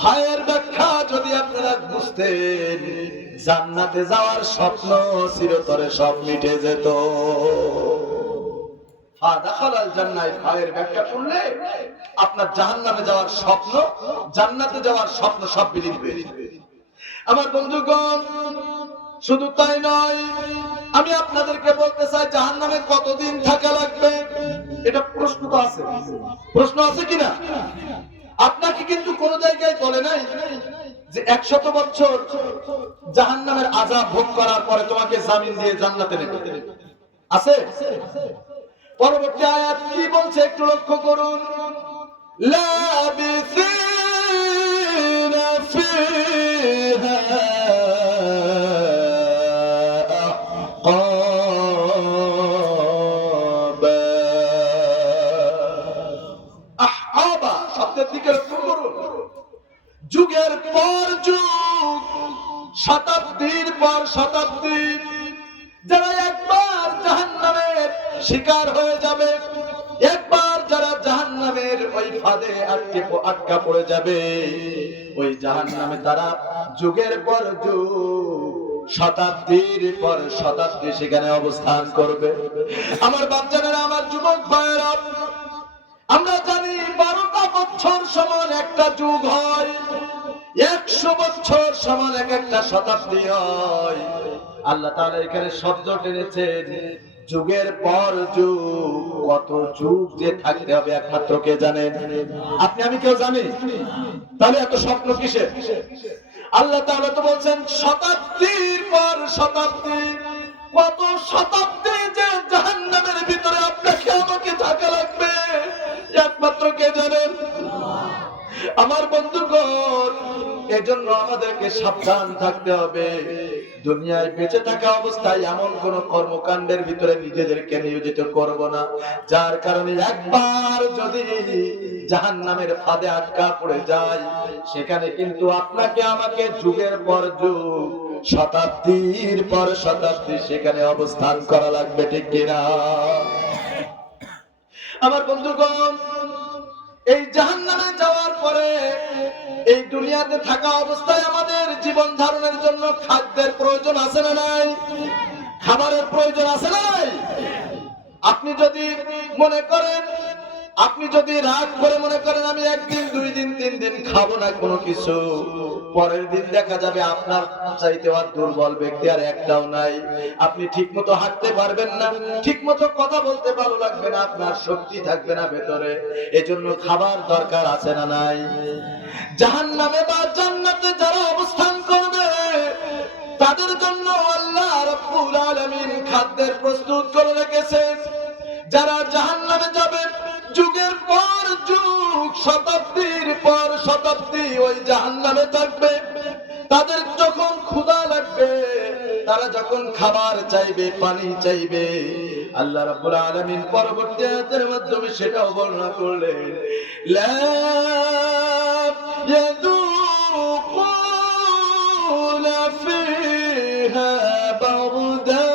ফায়ের ব্যাখ্যা যদি আপনারা বুঝতেন, জান্নাতে যাওয়ার স্বপ্ন চিরতরে সব মিটে যেত। ফাদাখালাল জান্নাহ ফায়ের ব্যাখ্যা শুনলে আপনার জাহান্নামে যাওয়ার স্বপ্ন, জান্নাতে যাওয়ার স্বপ্ন সব বিলীন হয়ে যাবে। আমার বন্ধুগণ, শুধু তাই নয়, আমি আপনাদেরকে বলতে চাই জাহান্নামে কতদিন থাকা লাগবে? এটা প্রশ্ন তো আছে, প্রশ্ন আছে কিনা? আপনাকে কিন্তু কোন জায়গায় বলে নাই যে 100 বছর জাহান্নামের আযাব ভোগ করার পরে তোমাকে জামিন দিয়ে জান্নাতে নেবে, আছে? পরবর্তী আয়াত কি বলছে একটু লক্ষ্য করুন, লাবিসিনা ফিহা আহকাবা। শব্দের দিকে লক্ষ্য করুন, যুগের পর যুগ, শতাব্দীর পর শতাব্দী, যারা একবার জাহান্নামের শিকার হয়ে যাবে, একবার যারা জাহান্নামের ওই ফাঁদে আটকা পড়ে যাবে, ওই জাহান্নামে তারা যুগের পর যুগ, শতাব্দীর পর শতাব্দী সেখানে অবস্থান করবে। আমার বাচ্চারা, আমার যুবক ভাইয়েরা, আমরা জানি 12টা বছর সমান একটা যুগ হয়, 100 বছর সমান একটা শতাব্দী হয়। আল্লাহ তাআলা এখানে শব্দ টেনেছেন যুগের পর যুগ। কত যুগ যে থাকতে হবে একমাত্র কে জানেন? আপনি আমি কেউ জানি? তাহলে এত স্বপ্ন কিসের? আল্লাহ তাআলা তো বলছেন শতাব্দীর পর শতাব্দী। কত শতাব্দী যে জাহান্নামের ভিতরে আপনাকে আমাকে থাকা লাগবে একমাত্র কে জানেন? আমার বন্ধুগণ, এজন্য আমাদেরকে সাবধান থাকতে হবে। দুনিয়ায় বেঁচে থাকা অবস্থায় এমন কোন কর্মকাণ্ডের ভিতরে নিজেদেরকে নিয়োজিত করব না, যার কারণে একবার যদি জাহান্নামের ফাঁদে আটকা পড়ে যায়, সেখানে কিন্তু আপনাকে আমাকে যুগের পর যুগ, শতাব্দীর পর শতাব্দী সেখানে অবস্থান করা লাগবে, ঠিক কিনা? আমার বন্ধুগণ, এই জাহান্নামে যাওয়ার পরে এই দুনিয়াতে থাকা অবস্থায় আমাদের জীবন ধারণের জন্য খাদ্যের প্রয়োজন আছে না নাই? খাবারের প্রয়োজন আছে না নাই? আপনি যদি মনে করেন, আপনি যদি রাগ করে মনে করেন আমি একদিন, 2 দিন, 3 দিন খাবো না কোনো কিছু, পরের দিন দেখা যাবে আপনার চাইতে আর দুর্বল ব্যক্তি আর একটাও নাই। আপনি ঠিকমতো হাঁটতে পারবেন না, ঠিকমতো কথা বলতে ভালো লাগবে না, আপনার শক্তি থাকবে না ভেতরে। এজন্য খাবার দরকার আছে না নাই? জাহান্নামে বা জান্নাতে যারা অবস্থান করবে তাদের জন্য আল্লাহ রাব্বুল আলামিন খাদ্যের প্রস্তুত করে রেখেছেন। যারা জাহান্নামে যাবে যুগের পর যুগ, শতাব্দীর পর শতাব্দী ওই জাহান্নামে থাকবে, তাদের যখন ক্ষুধা লাগবে, তারা যখন খাবার চাইবে, পানি চাইবে, আল্লাহ রাব্বুল আলামিন পরবর্তী আয়াতের মাধ্যমে সেটাও বর্ণনা করলেন, লা ইয়াযুকুনা ফিহা বারদা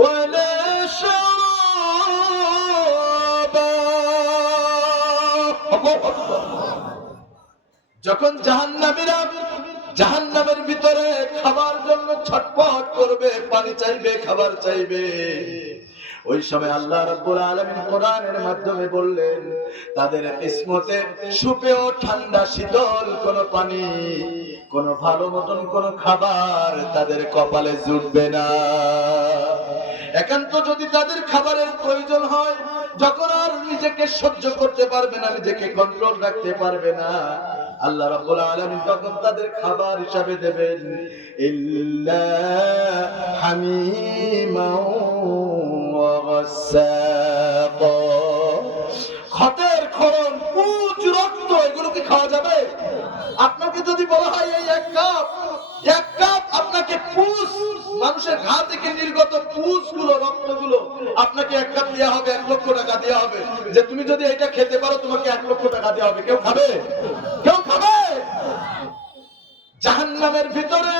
ওয়ালা শারাবা। যখন জাহান্নামীরা জাহান্নামের ভিতরে খাবার জন্য ছটফট করবে, পানি চাইবে, খাবার চাইবে, ওই সময় আল্লাহ রাব্বুল আলামিন কোরআনের মাধ্যমে বললেন তাদের কিসমতে সুপেয় ঠান্ডা শীতল কোন পানি, কোন ভালো মতন কোন খাবার তাদের কপালে জুটবে না। একান্ত যদি তাদের খাবারের প্রয়োজন হয়, যখন আর নিজেকে সহ্য করতে পারবে না, নিজেকে কন্ট্রোল রাখতে পারবে না, আল্লাহ রাব্বুল আলামিন তখন তাদের খাবার হিসাবে দেবেন ইল্লা হামিমাও ওয়া গাসসাকা। খতের খরণ, পুজ, রক্ত, এগুলো কি খাওয়া যাবে? আপনাকে যদি বলা হয় এই এক কাপ আপনাকে পুজ, মানুষের ঘা থেকে নির্গত পুজ গুলো, রক্ত গুলো আপনাকে 1 কাপ দেওয়া হবে, 1 লক্ষ টাকা দেওয়া হবে, যে তুমি যদি এটা খেতে পারো তোমাকে 1 লক্ষ টাকা দেওয়া হবে। কেউ খাবে? কেউ খাবে? জাহান্নামের ভিতরে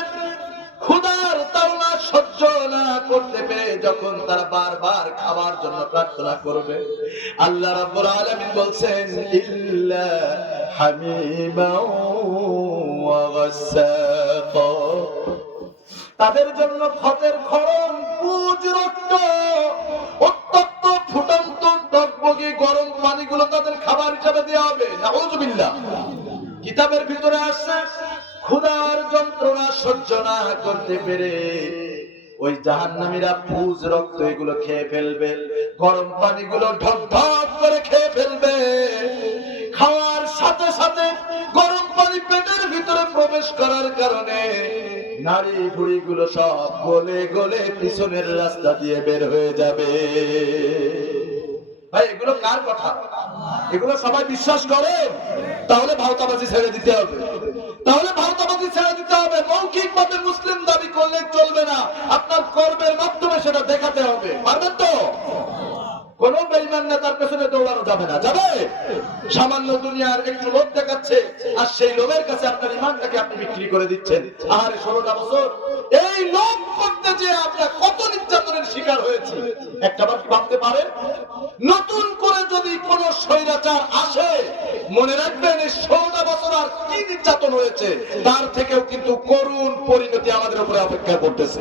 ক্ষুধার তাড়না সহ্য না করতে পেরে যখন তারা বারবার খাবার জন্য প্রার্থনা করবে, আল্লাহ রাব্বুল আলামিন বলছেন ইল্লা হামিমাও ওয়া গাসসাকা। তাদের জন্য খতের খরণ, পুজ, রক্ত, উত্তপ্ত ফুটন্ত টকবগে গরম পানিগুলো তাদের খাবার হিসেবে দেওয়া হবে। নাউযুবিল্লাহ। কিতাবের ভিতরে আসছে ক্ষুধার যন্ত্রণা সহ্য না করতে পেরে ওই জাহান্নামীরা পুজ, রক্ত এগুলো খেয়ে ফেলবে, গরম পানিগুলো ঢক ঢক করে খেয়ে ফেলবে। খাওয়ার সাথে সাথে গরম পানি পেটের ভিতরে প্রবেশ করার কারণে নাড়ি ভুড়ি গুলো সব গলে গলে পিছনের রাস্তা দিয়ে বের হয়ে যাবে। ভাই এগুলো কার কথা? এগুলো সবাই বিশ্বাস করে? তাহলে ভাওতাবাজি ছেড়ে দিতে হবে, তাহলে ভাওতাবাজি ছেড়ে দিতে হবে। মৌখিকভাবে মুসলিম দাবি করলে চলবে না, আপনার কর্মের মাধ্যমে সেটা দেখাতে হবে। পারবেন তো? কোন বেঈমান নেতার পেছনে দৌড়ানো যাবে না, যাবে? সামান্য দুনিয়ার একটু লোভ দেখাচ্ছে, আর সেই লোভের কাছে আপনার ঈমানটাকে আপনি বিক্রি করে দিচ্ছেন। আরে 16টা বছর এই লোভ করতে যে আমরা কত নির্যাতনের শিকার হয়েছি, একটাবার কি ভাবতে পারেন? নতুন করে যদি কোন স্বৈরাচার আসে, মনে রাখবেন এই 16টা বছর আর কি নির্যাতন হয়েছে, তার থেকেও কিন্তু করুণ পরিণতি আমাদের উপরে অপেক্ষা করতেছে।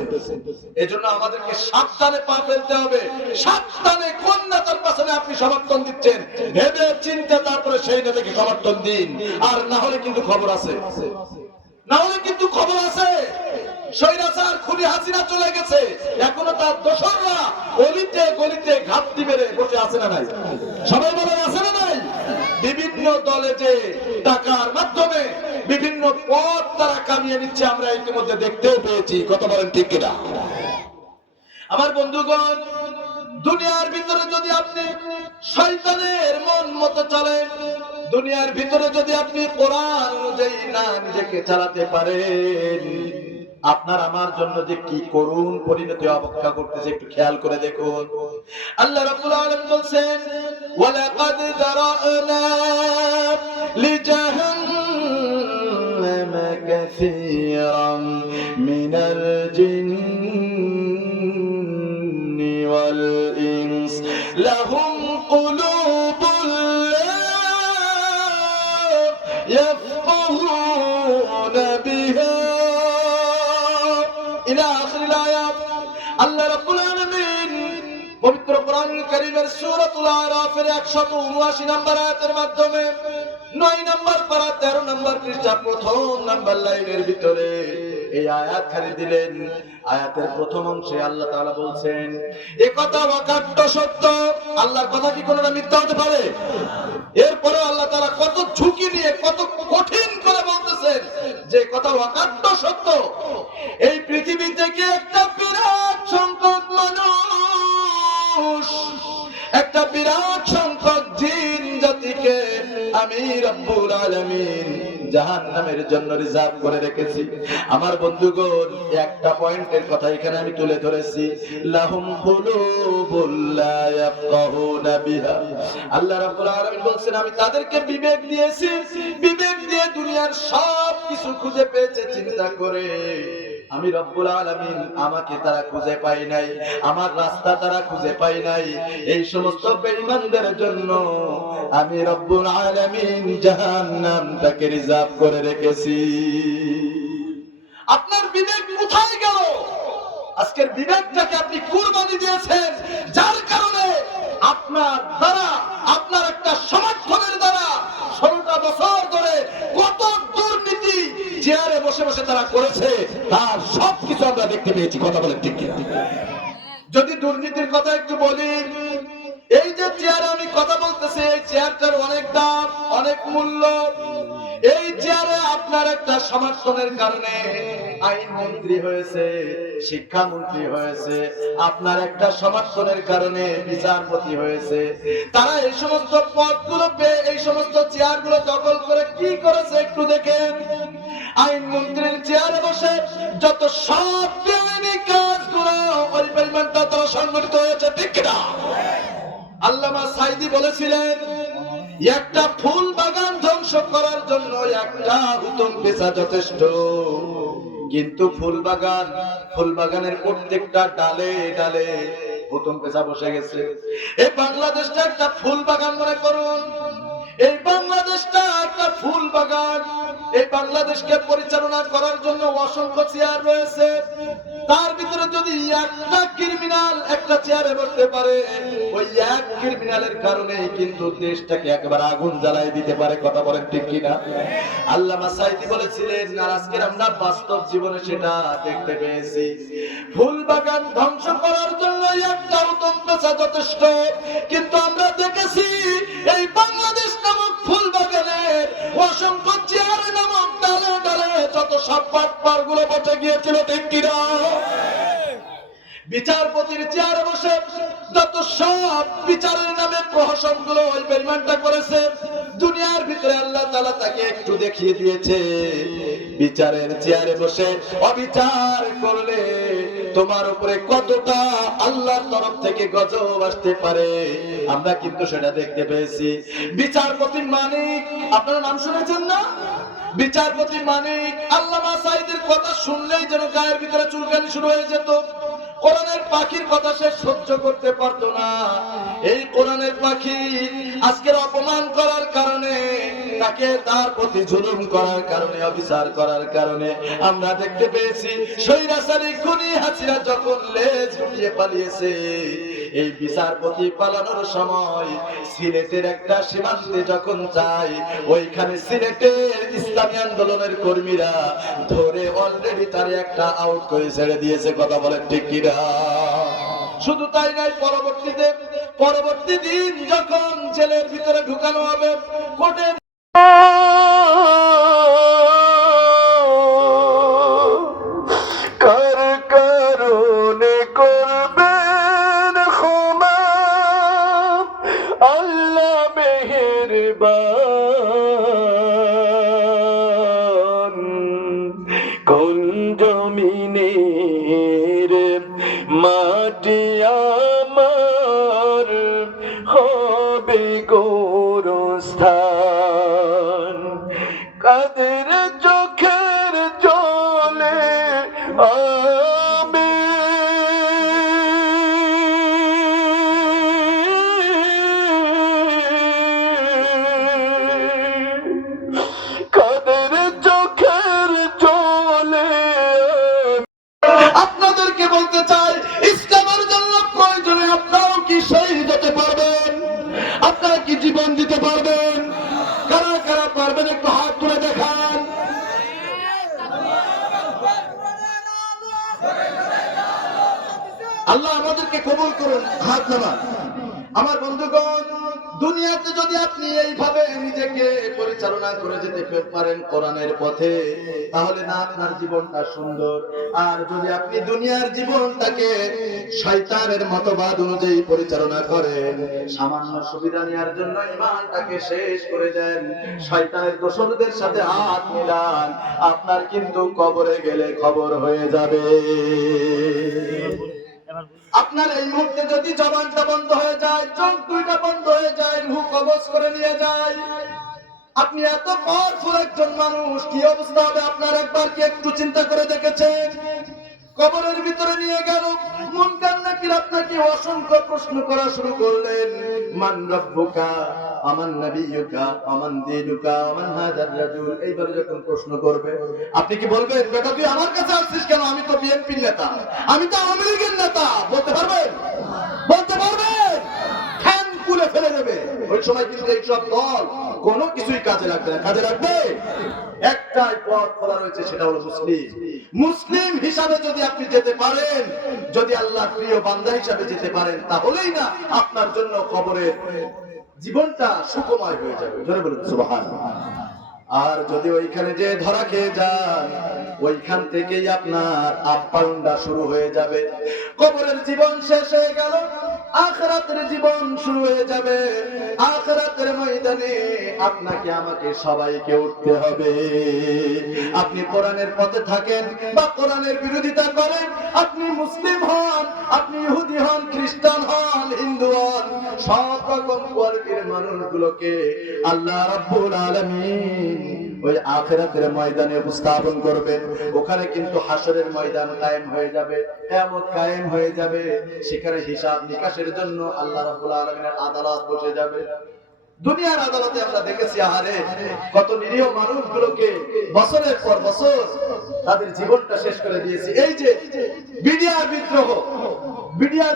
এজন্য আমাদেরকে সাবধানে পা ফেলতে হবে। সাবধানে কোন নেতার পেছনে আপনি সমর্থন দিচ্ছেন ভেবে চিন্তে তারপরে সেই নেতাকে সমর্থন দিন। আর না হলে কিন্তু খবর আছে, না হলে কিন্তু খবর আছে। স্বৈরাচার খুনি হাসিনা চলে গেছে, এখনো তার দোসররা অলিতে গলিতে ঘাপটি মেরে বসে আছে না নাই? সবাই বলেন আছে না নাই? বিভিন্ন দলে যে টাকার মাধ্যমে বিভিন্ন পদ তারা কামিয়ে নিচ্ছে, আমরা ইতিমধ্যে দেখতেও পেয়েছি। কথা বলেন ঠিক কিনা? আমার বন্ধুগণ, দুনিয়ার ভিতরে যদি আপনি শয়তানের মন মতো চলেন, দুনিয়ার ভিতরে যদি আপনি কোরআন অনুযায়ী না নিজেকে চালাতে পারেন, আপনার আমার জন্য যে কি করুণ পরিণতি অপেক্ষা করতেছে একটু খেয়াল করে দেখুন। আল্লাহ রাব্বুল আলামিন বলেন, ওয়ালাকাদ যারানা লিজাহান্নাম কাসীরাম মিনাল জিন্নি ওয়াল ইনস লাহুম কুলুবুন লা ইয়াফকাহুনা বিহা ইলা আখিরিল আয়াত। আল্লাহ রাব্বুল আলামিন পবিত্র কোরআনুল কারীমের সূরাতুল আরাফের 179 নম্বর আয়াতের মাধ্যমে 9 নম্বর পারা 13 নম্বর পৃষ্ঠা প্রথম নম্বর লাইনের ভিতরে এই আয়াত খালি দিলেন। আয়াতের প্রথম অংশে আল্লাহ তাআলা বলছেন, এই কথা অকাট্য সত্য। আল্লাহর কথা কি কোনটা মিথ্যা হতে পারে? এরপরে আল্লাহ তাআলা কত ঝুঁকি নিয়ে কত কঠিন করে বলতেছেন যে কথা অকাট্য সত্য। এই পৃথিবী থেকে একটা বিরাট সংখ্যক মানুষ, একটা বিরাট সংখ্যক জিন জাতিকে আমি রব্বুল আলামিন জাহান্নামের জন্য রিজার্ভ করে রেখেছি। আমার বন্ধুগণ, একটা পয়েন্টের কথা এখানে আমি তুলে ধরেছি, লাহুম কুলুবুল লা ইয়াফকাহুনা বিহা। আল্লাহ রাব্বুল আলামিন বলেন, আমি তাদেরকে বিবেক দিয়েছি, বিবেক দিয়ে দুনিয়ার সব কিছু খুঁজে পেয়েছে চিন্তা করে। আমি রব্বুল আলামিন আমাকে তারা খুঁজে পাই নাই, আমার রাস্তা তারা খুঁজে পাই নাই। এই সমস্ত বেঈমানদের জন্য আমি রব্বুল আলামিন জাহান্নামটাকে রিজার্ভ করে রেখেছি। আপনার বিবেক কোথায় গেল? আজকের বিবেকটাকে আপনি কুরবানি দিয়েছেন, যার কারণে আপনার দ্বারা, আপনার একটা সমর্থনের দ্বারা 16টা বছর ধরে কত দুর্নীতি চেয়ারে বসে বসে তারা করেছে, তার সবকিছু আমরা দেখতে পেয়েছি। কথা বলেন ঠিক কিনা? যদি দুর্নীতির কথা একটু বলি, এই যে চেয়ারে আমি কথা বলতেছি, এই চেয়ারটার অনেক দাম, অনেক মূল্য। এই চেয়ারে আপনার একটা সমর্থনের কারণে আইন মন্ত্রী হয়েছে, শিক্ষামন্ত্রী হয়েছে, আপনার একটা সমর্থনের কারণে বিচারপতি হয়েছে। তারা এই সমস্ত পদগুলো পেয়ে এই সমস্ত চেয়ারগুলো দখল করে কি করেছে একটু দেখেন। আইন মন্ত্রীর চেয়ারে বসে যত সব বেআইনি কাজগুলো, ওই পরিমাণটা তারা সংগঠিত হয়েছে, ঠিক না? আল্লামা সাঈদী বলেছিলেন, একটা ফুল বাগান ধ্বংস করার জন্য একটা উত্তম পেশা যথেষ্ট, কিন্তু ফুল বাগানের প্রত্যেকটা ডালে ডালে উত্তম পেশা বসে গেছে। এই বাংলাদেশটা একটা ফুল বাগান মনে করুন, এই বাংলাদেশটা একটা ফুল বাগান। এই বাংলাদেশকে পরিচালনা করার জন্য অসংখ্য চেয়ার রয়েছে, তার ভিতরে যদি একটা ক্রিমিনাল একটা চেয়ারে বসতে পারে, ওই এক ক্রিমিনালের কারণে কিন্তু দেশটাকে একবার আগুন জ্বালাই দিতে পারে। কথা বলেন ঠিক কিনা? আল্লামা সাঈদী বলেছিলেন, আর আজকের আমরা বাস্তব জীবনে সেটা দেখতে পেয়েছি। ফুল বাগান ধ্বংস করার জন্য একটা উত্তম পেশা যথেষ্ট, কিন্তু আমরা দেখেছি এই বাংলাদেশ নামক ফুল বাগানের অসংখ্য চেয়ার নামক ডালে ডালে যত সব পাটপাড়গুলো বসে গিয়েছিল, ঠিক কিনা? বিচারপতির চেয়ারে বসে যত সব বিচারের নামে প্রহসন গুলো ওই বেঈমানটা করেছে। দুনিয়ার ভিতরে আল্লাহ তাআলা তাকে একটু দেখিয়ে দিয়েছে, বিচারের চেয়ারে বসে অবিচার করলে তোমার উপরে কতটা আল্লাহর তরফ থেকে গজব আসতে পারে আমরা কিন্তু সেটা দেখতে পেয়েছি। বিচারপতি মানিক, আপনারা নাম শুনেছেন না? বিচারপতি মানিক আল্লামা সাঈদের কথা শুনলেই যেন গায়ের ভিতরে চুলকানি শুরু হয়ে যেত। কোরআনের পাখির কথা সে সহ্য করতে পারতো না। এই কোরআনের পাখি আজকের অপমান করার কারণে, তাকে তার প্রতি জুলুম করার কারণে, অবিচার করার কারণে আমরা দেখতে পেয়েছি স্বৈরাচারী খুনি হাসিনা যখন লেজ গুটিয়ে পালিয়েছে, এই বিচারপতি পালানোর সময় সিলেটের একটা সীমান্তে যখন যায়, ওইখানে সিলেটের ইসলামী আন্দোলনের কর্মীরা ধরে অলরেডি তারে একটা আউট করে ছেড়ে দিয়েছে। কথা বলেন ঠিক কিনা? শুধু তাই নয়, পরবর্তী দিন যখন জেলের ভিতরে ঢুকানো হবে, কোর্টের কোন জমিনের মাটি আমার হবে গোরস্থান, কাদের চোখের জলে আমি কাদের চোখের জলে। আপনাদেরকে বলতে চাই, ইসলামের জন্য প্রয়োজনে আপনারাও কি শহীদ হতে পারবেন? আপনারা কি জীবন দিতে পারবেন? কারা কারা পারবেন একটু হাত তুলে দেখান। আল্লাহ আমাদেরকে কবুল করুন। হাত নামান। আমার বন্ধুগণ, দুনিয়াতে যদি আপনি এইভাবে নিজেকে পরিচালনা করে যেতে পারেন কোরআনের পথে, তাহলে না আপনার জীবনটা সুন্দর। আর যদি আপনি দুনিয়ার জীবনটাকে শয়তানের মতবাদ অনুযায়ী পরিচালনা করেন, সামান্য সুবিধা নেওয়ার জন্য ঈমানটাকে শেষ করে দেন, শয়তানের দোসরদের সাথে হাত মিলান, আপনার কিন্তু কবরে গেলে খবর হয়ে যাবে। আপনার এই মুহূর্তে যদি জবানটা বন্ধ হয়ে যায়, চোখ দুইটা বন্ধ হয়ে যায়, রূহ কবজ করে নিয়ে যায়, আপনি এত পাওয়ারফুল একজন মানুষ, কি অবস্থা হবে আপনার একবার কি একটু চিন্তা করে দেখেছেন? কবরের ভিতরে নিয়ে গেল, মুনকার নাকির আপনাকে অসংখ্য প্রশ্ন করা শুরু করলেন। মান রাব্বুকা, আমান নাবিয়ুকা, আমান দীনুকা, আমান হাযার রাজুল। এইভাবে যখন প্রশ্ন করবে, আপনি কি বলবেন, বেটা তুই আমার কাছে আসছিস কেন? আমি তো বিএনপির নেতা, আমি তো আওয়ামী লীগের নেতা। বলতে পারবেন? বলতে পারবেন? ফ্যান খুলে ফেলে দেবে। ওই সময় কিন্তু এইসব দল কোনো কিছুই কাজে লাগবে না। কাজে লাগবে একটাই পথ খোলা রয়েছে, সেটা হলো মুসলিম। মুসলিম হিসাবে যদি আপনি যেতে পারেন, যদি আল্লাহর প্রিয় বান্দা হিসাবে যেতে পারেন, তাহলেই না আপনার জন্য কবরের জীবনটা সুখময় হয়ে যাবে। জোরে বলুন সুবহানাল্লাহ। আর যদি ওইখানে যে ধরা খেয়ে যান, ওইখান থেকেই আপনার আপ ডাউনটা শুরু হয়ে যাবে। কবরের জীবন শেষ হয়ে গেল, আখিরাতের জীবন শুরু হয়ে যাবে। আখিরাতের ময়দানে আপনাকে আমাকে সবাইকে উঠতে হবে। আপনি কোরআনের পথে থাকেন বা কোরআনের বিরোধিতা করেন, আপনি মুসলিম হন, আপনি ইহুদি হন, খ্রিস্টান হন, হিন্দু হন, সব রকম কোয়ালিটির মানুষগুলোকে আল্লাহ রাব্বুল আলামিন ওই আখিরাতের ময়দানে উপস্থাপন করবেন। ওখানে কিন্তু হাসরের ময়দান কায়েম হয়ে যাবে, কিয়ামত কায়েম হয়ে যাবে। সেখানে হিসাব নিকাশের জন্য আল্লাহ রাব্বুল আলামিনের আদালত বসে যাবে। দুনিয়ার আদালতে আমরা দেখেছি, আহারে কত নিরীহ মানুষগুলোকে বছরের পর বছর তাদের জীবনটা শেষ করে দিয়েছে। এই যে বিডিআর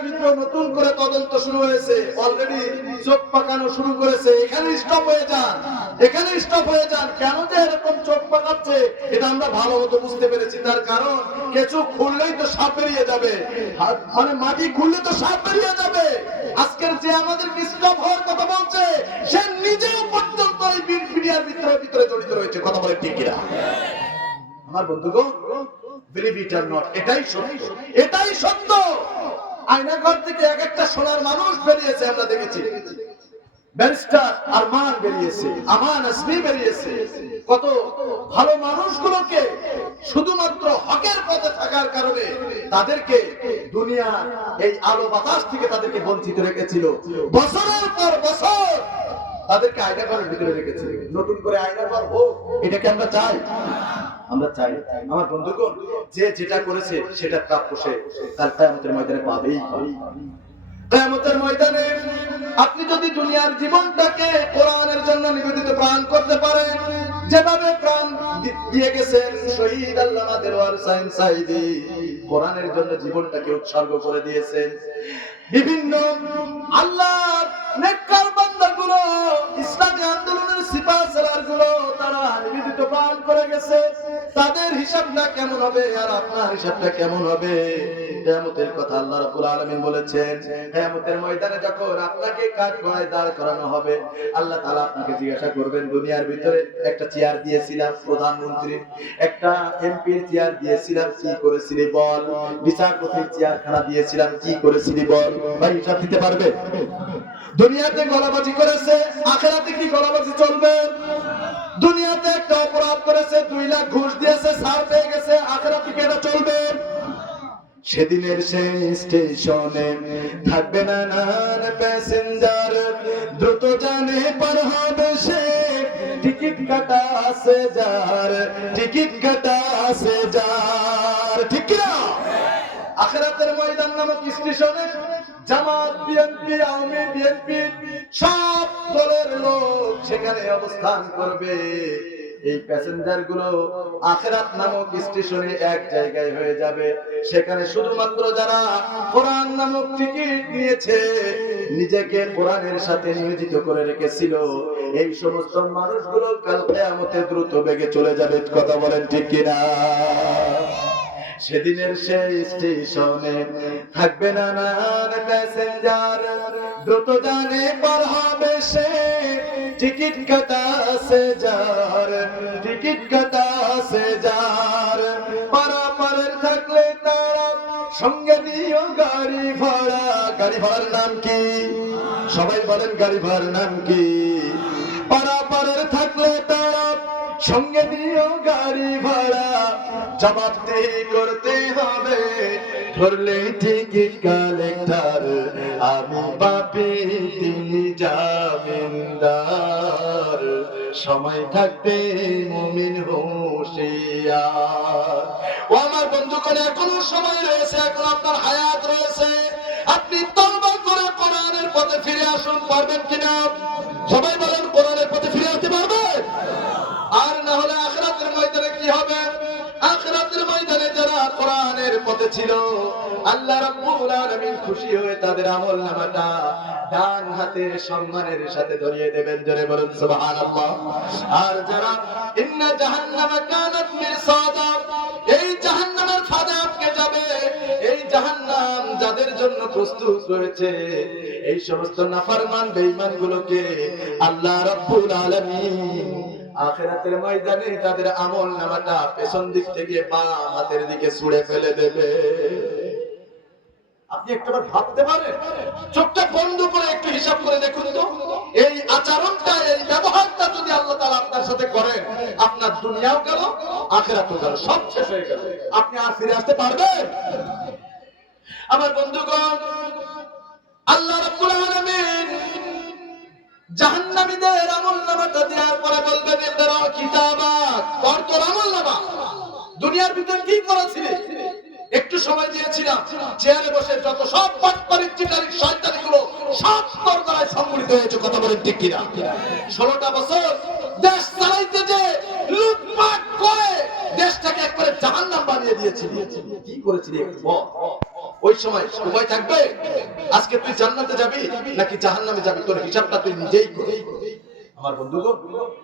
বিদ্রোহ নতুন করে তদন্ত শুরু হয়েছে, অলরেডি চোখ পাকানো শুরু করেছে। এখানে স্টপ হয়ে যান। কেন যে এরকম চোখ পাকাচ্ছে, এটা আমরা ভালো মতো বুঝতে পেরেছি। তার কারণ কিছু খুললেই তো সাপ বেরিয়ে যাবে, মানে মাটি খুললে তো সাপ বেরিয়ে যাবে। আজকের যে আমাদের স্টপ হওয়ার কথা বলছে, সে নিজেও পর্যন্ত এই বিডিআর বিদ্রোহের ভিতরে জড়িত রয়েছে। কথা বলে ঠিক কিনা? আমার বন্ধুগণ, বিলিভ ইট অর নট, এটাই সত্য। আয়নাঘর থেকে এক একটা সোনার মানুষ বেরিয়েছে, আমরা দেখেছি। ব্যারিস্টার আরমান বেরিয়েছে, আমান আসমি বেরিয়েছে। কত ভালো মানুষগুলোকে শুধুমাত্র হকের পথে থাকার কারণে তাদেরকে দুনিয়া এই আলো বাতাস থেকে তাদেরকে বঞ্চিত রেখেছিল। বছরের পর বছর তাদেরকে আয়নাঘরের ভিতরে রেখেছিল। নতুন করে আয়নাঘর হোক, এটাকে আমরা চাই? আমরা চাই। আমার বন্ধুগণ, যে যেটা করেছে সেটা প্রাপ্য সে কাল কিয়ামতের ময়দানে পাবেই। কিয়ামতের ময়দানে আপনি যদি দুনিয়ার জীবনটাকে কোরআনের জন্য নিবেদিত প্রাণ করতে পারেন, যেভাবে প্রাণ দিয়ে গেছেন শহীদ আল্লামা দেওয়ার হোসেন সাঈদী, কোরআনের জন্য জীবনটাকে উৎসর্গ করে দিয়েছেন। বিভিন্ন আল্লাহর নেককার বান্দাগুলো, ইসলামী আন্দোলনের সিপাহসালারগুলো তারা নিবেদিত প্রাণ করে গেছে। তাদের হিসাবটা কেমন হবে আর আপনার হিসাবটা কেমন হবে? কিয়ামতের কথা আল্লাহ রাব্বুল আলামিন বলেছেন। কিয়ামতের ময়দানে যখন আপনাকে কাঠগড়ায় দাঁড় করানো হবে, আল্লাহ তাআলা আপনাকে জিজ্ঞাসা করবেন, দুনিয়ার ভিতরে একটা চেয়ার দিয়েছিলাম প্রধানমন্ত্রী, একটা এমপির চেয়ার দিয়েছিলাম, কি করেছিলি বল? বিচারপতির চেয়ারখানা দিয়েছিলাম, কি করেছিলি বল? ভাই হিসাব দিতে পারবে? দুনিয়াতে গলাবাজি করেছে, আখিরাতে কি গলাবাজি চলবে? দুনিয়াতে একটা অপরাধ করেছে, 2 লাখ ঘুষ দিয়েছে, ছাড় পেয়ে গেছে, আখিরাতে কি এটা চলবে? সেদিনের সেই স্টেশনে থাকবে না নান প্যাসেঞ্জার, দ্রুত জানে পার হবে সে, টিকিট কাটা আছে যার, টিকিট কাটা আছে যার। ঠিক না? আখিরাতের ময়দান নামক স্টেশনে জামাত, বিএনপি, আওয়ামী, বিএনপি সব দলের লোক সেখানে অবস্থান করবে। এই প্যাসেঞ্জার গুলো আখিরাত নামক স্টেশনে এক জায়গায় হয়ে যাবে। সেখানে শুধুমাত্র যারা কোরআন নামক টিকিট নিয়েছে, নিজেকে কোরআনের সাথে নিয়োজিত করে রেখেছিল, এই সমস্ত মানুষগুলো কাল কিয়ামতে দ্রুত বেগে চলে যাবে। কথা বলেন ঠিক কিনা? সেদিনের সেই স্টেশনে থাকবে না নান প্যাসেঞ্জার, দ্রুত জানে পার হবে সে, টিকিট কাটা আছে যার, টিকিট কাটা আছে যার। পারাপারের থাকলে তারা সঙ্গে নিও গাড়ি ভাড়া। গাড়ি ভাড়ার নাম কি? সবাই বলেন, গাড়ি ভাড়ার নাম কি? পারাপারের থাকলে তারা সঙ্গে নিও গাড়ি ভাড়া, জবাবদিহি করতে হবে, ধরলে টিকিট কালেক্টর, আমি পাপী তিনি জামিনদার, সময় থাকতে মুমিন হুঁশিয়ার। ও আমার বন্ধুগণ, এখনো সময় রয়েছে, এখন আপনার হায়াত রয়েছে। আপনি তওবা করে কোরআনের পথে ফিরে আসুন। পারবেন কিনা? সবাই বলেন, কোরআনের পথে ফিরে আসতে পারবেন? আর না হলে আখিরাতের ময়দানে কি হবে? আখিরাতের ময়দানে যারা কোরআনের পথে ছিল, আল্লাহ রাব্বুল আলামিন খুশি হয়ে তাদের আমলনামাটা ডান হাতে সম্মানের সাথে ধরিয়ে দেবেন। জোরে বলুন সুবহানাল্লাহ। আর যারা ইন্না জাহান্নামা কানাত মিরসাদা, এই জাহান্নামের ফাঁদে আটকে যাবে, এই জাহান্নাম যাদের জন্য প্রস্তুত রয়েছে, এই সমস্ত নাফরমান বেঈমান গুলোকে আল্লাহ রাব্বুল আলামিন আখিরাতের ময়দানে তাদের আমলনামাটা পেছন দিক থেকে বাম হাতের দিকে ছুঁড়ে ফেলে দেবে। আপনি একবার ভাবতে পারেন? চোখটা বন্ধ করে একটু হিসাব করে দেখুন তো, এই আচরণটা, এই ব্যবহারটা যদি আল্লাহ তাআলা আপনার সাথে করেন, আপনার দুনিয়াও গেল, আখিরাতও গেল, সব শেষ হয়ে গেল। আপনি আর ফিরে আসতে পারবেন? আমার বন্ধুগণ, আল্লাহ রাব্বুল আলামিন জাহান্নামীদের আমলনামাটা দেওয়ার পরে বলবেন, ইকরা কিতাবাক, পড় তোর আমলনামা। দুনিয়ার ভিতর কি করেছিলি? একটু সময় দিয়েছিলাম, চেয়ারে বসে যত সব পাটপাড়ি চিটারি শয়তানি গুলো সব তোর দ্বারাই সংগঠিত হয়েছে। কথা বলেন ঠিক কিনা? 16টা বছর দেশ চালাইতে যে লুটপাট করে দেশটাকে একবারে জাহান্নাম বানিয়ে দিয়েছিলি। কি করেছিলি একটু বল। ওই সময় উপায় থাকবে? আজকে তুই জান্নাতে যাবি নাকি জাহান্নামে যাবি, তোর হিসাবটা তুই নিজেই কর। আমার বন্ধুগণ,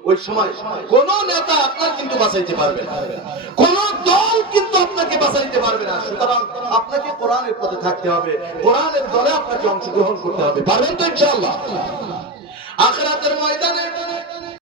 ওই সময় কোন নেতা আপনার কিন্তু বাঁচাইতে পারবে না, কোন দল কিন্তু আপনাকে বাঁচাইতে পারবে না। সুতরাং আপনাকে কোরআনের পথে থাকতে হবে, কোরআনের দলে আপনাকে অংশগ্রহণ করতে হবে। পারবেন তো ইনশাআল্লাহ? আখিরাতের ময়দানে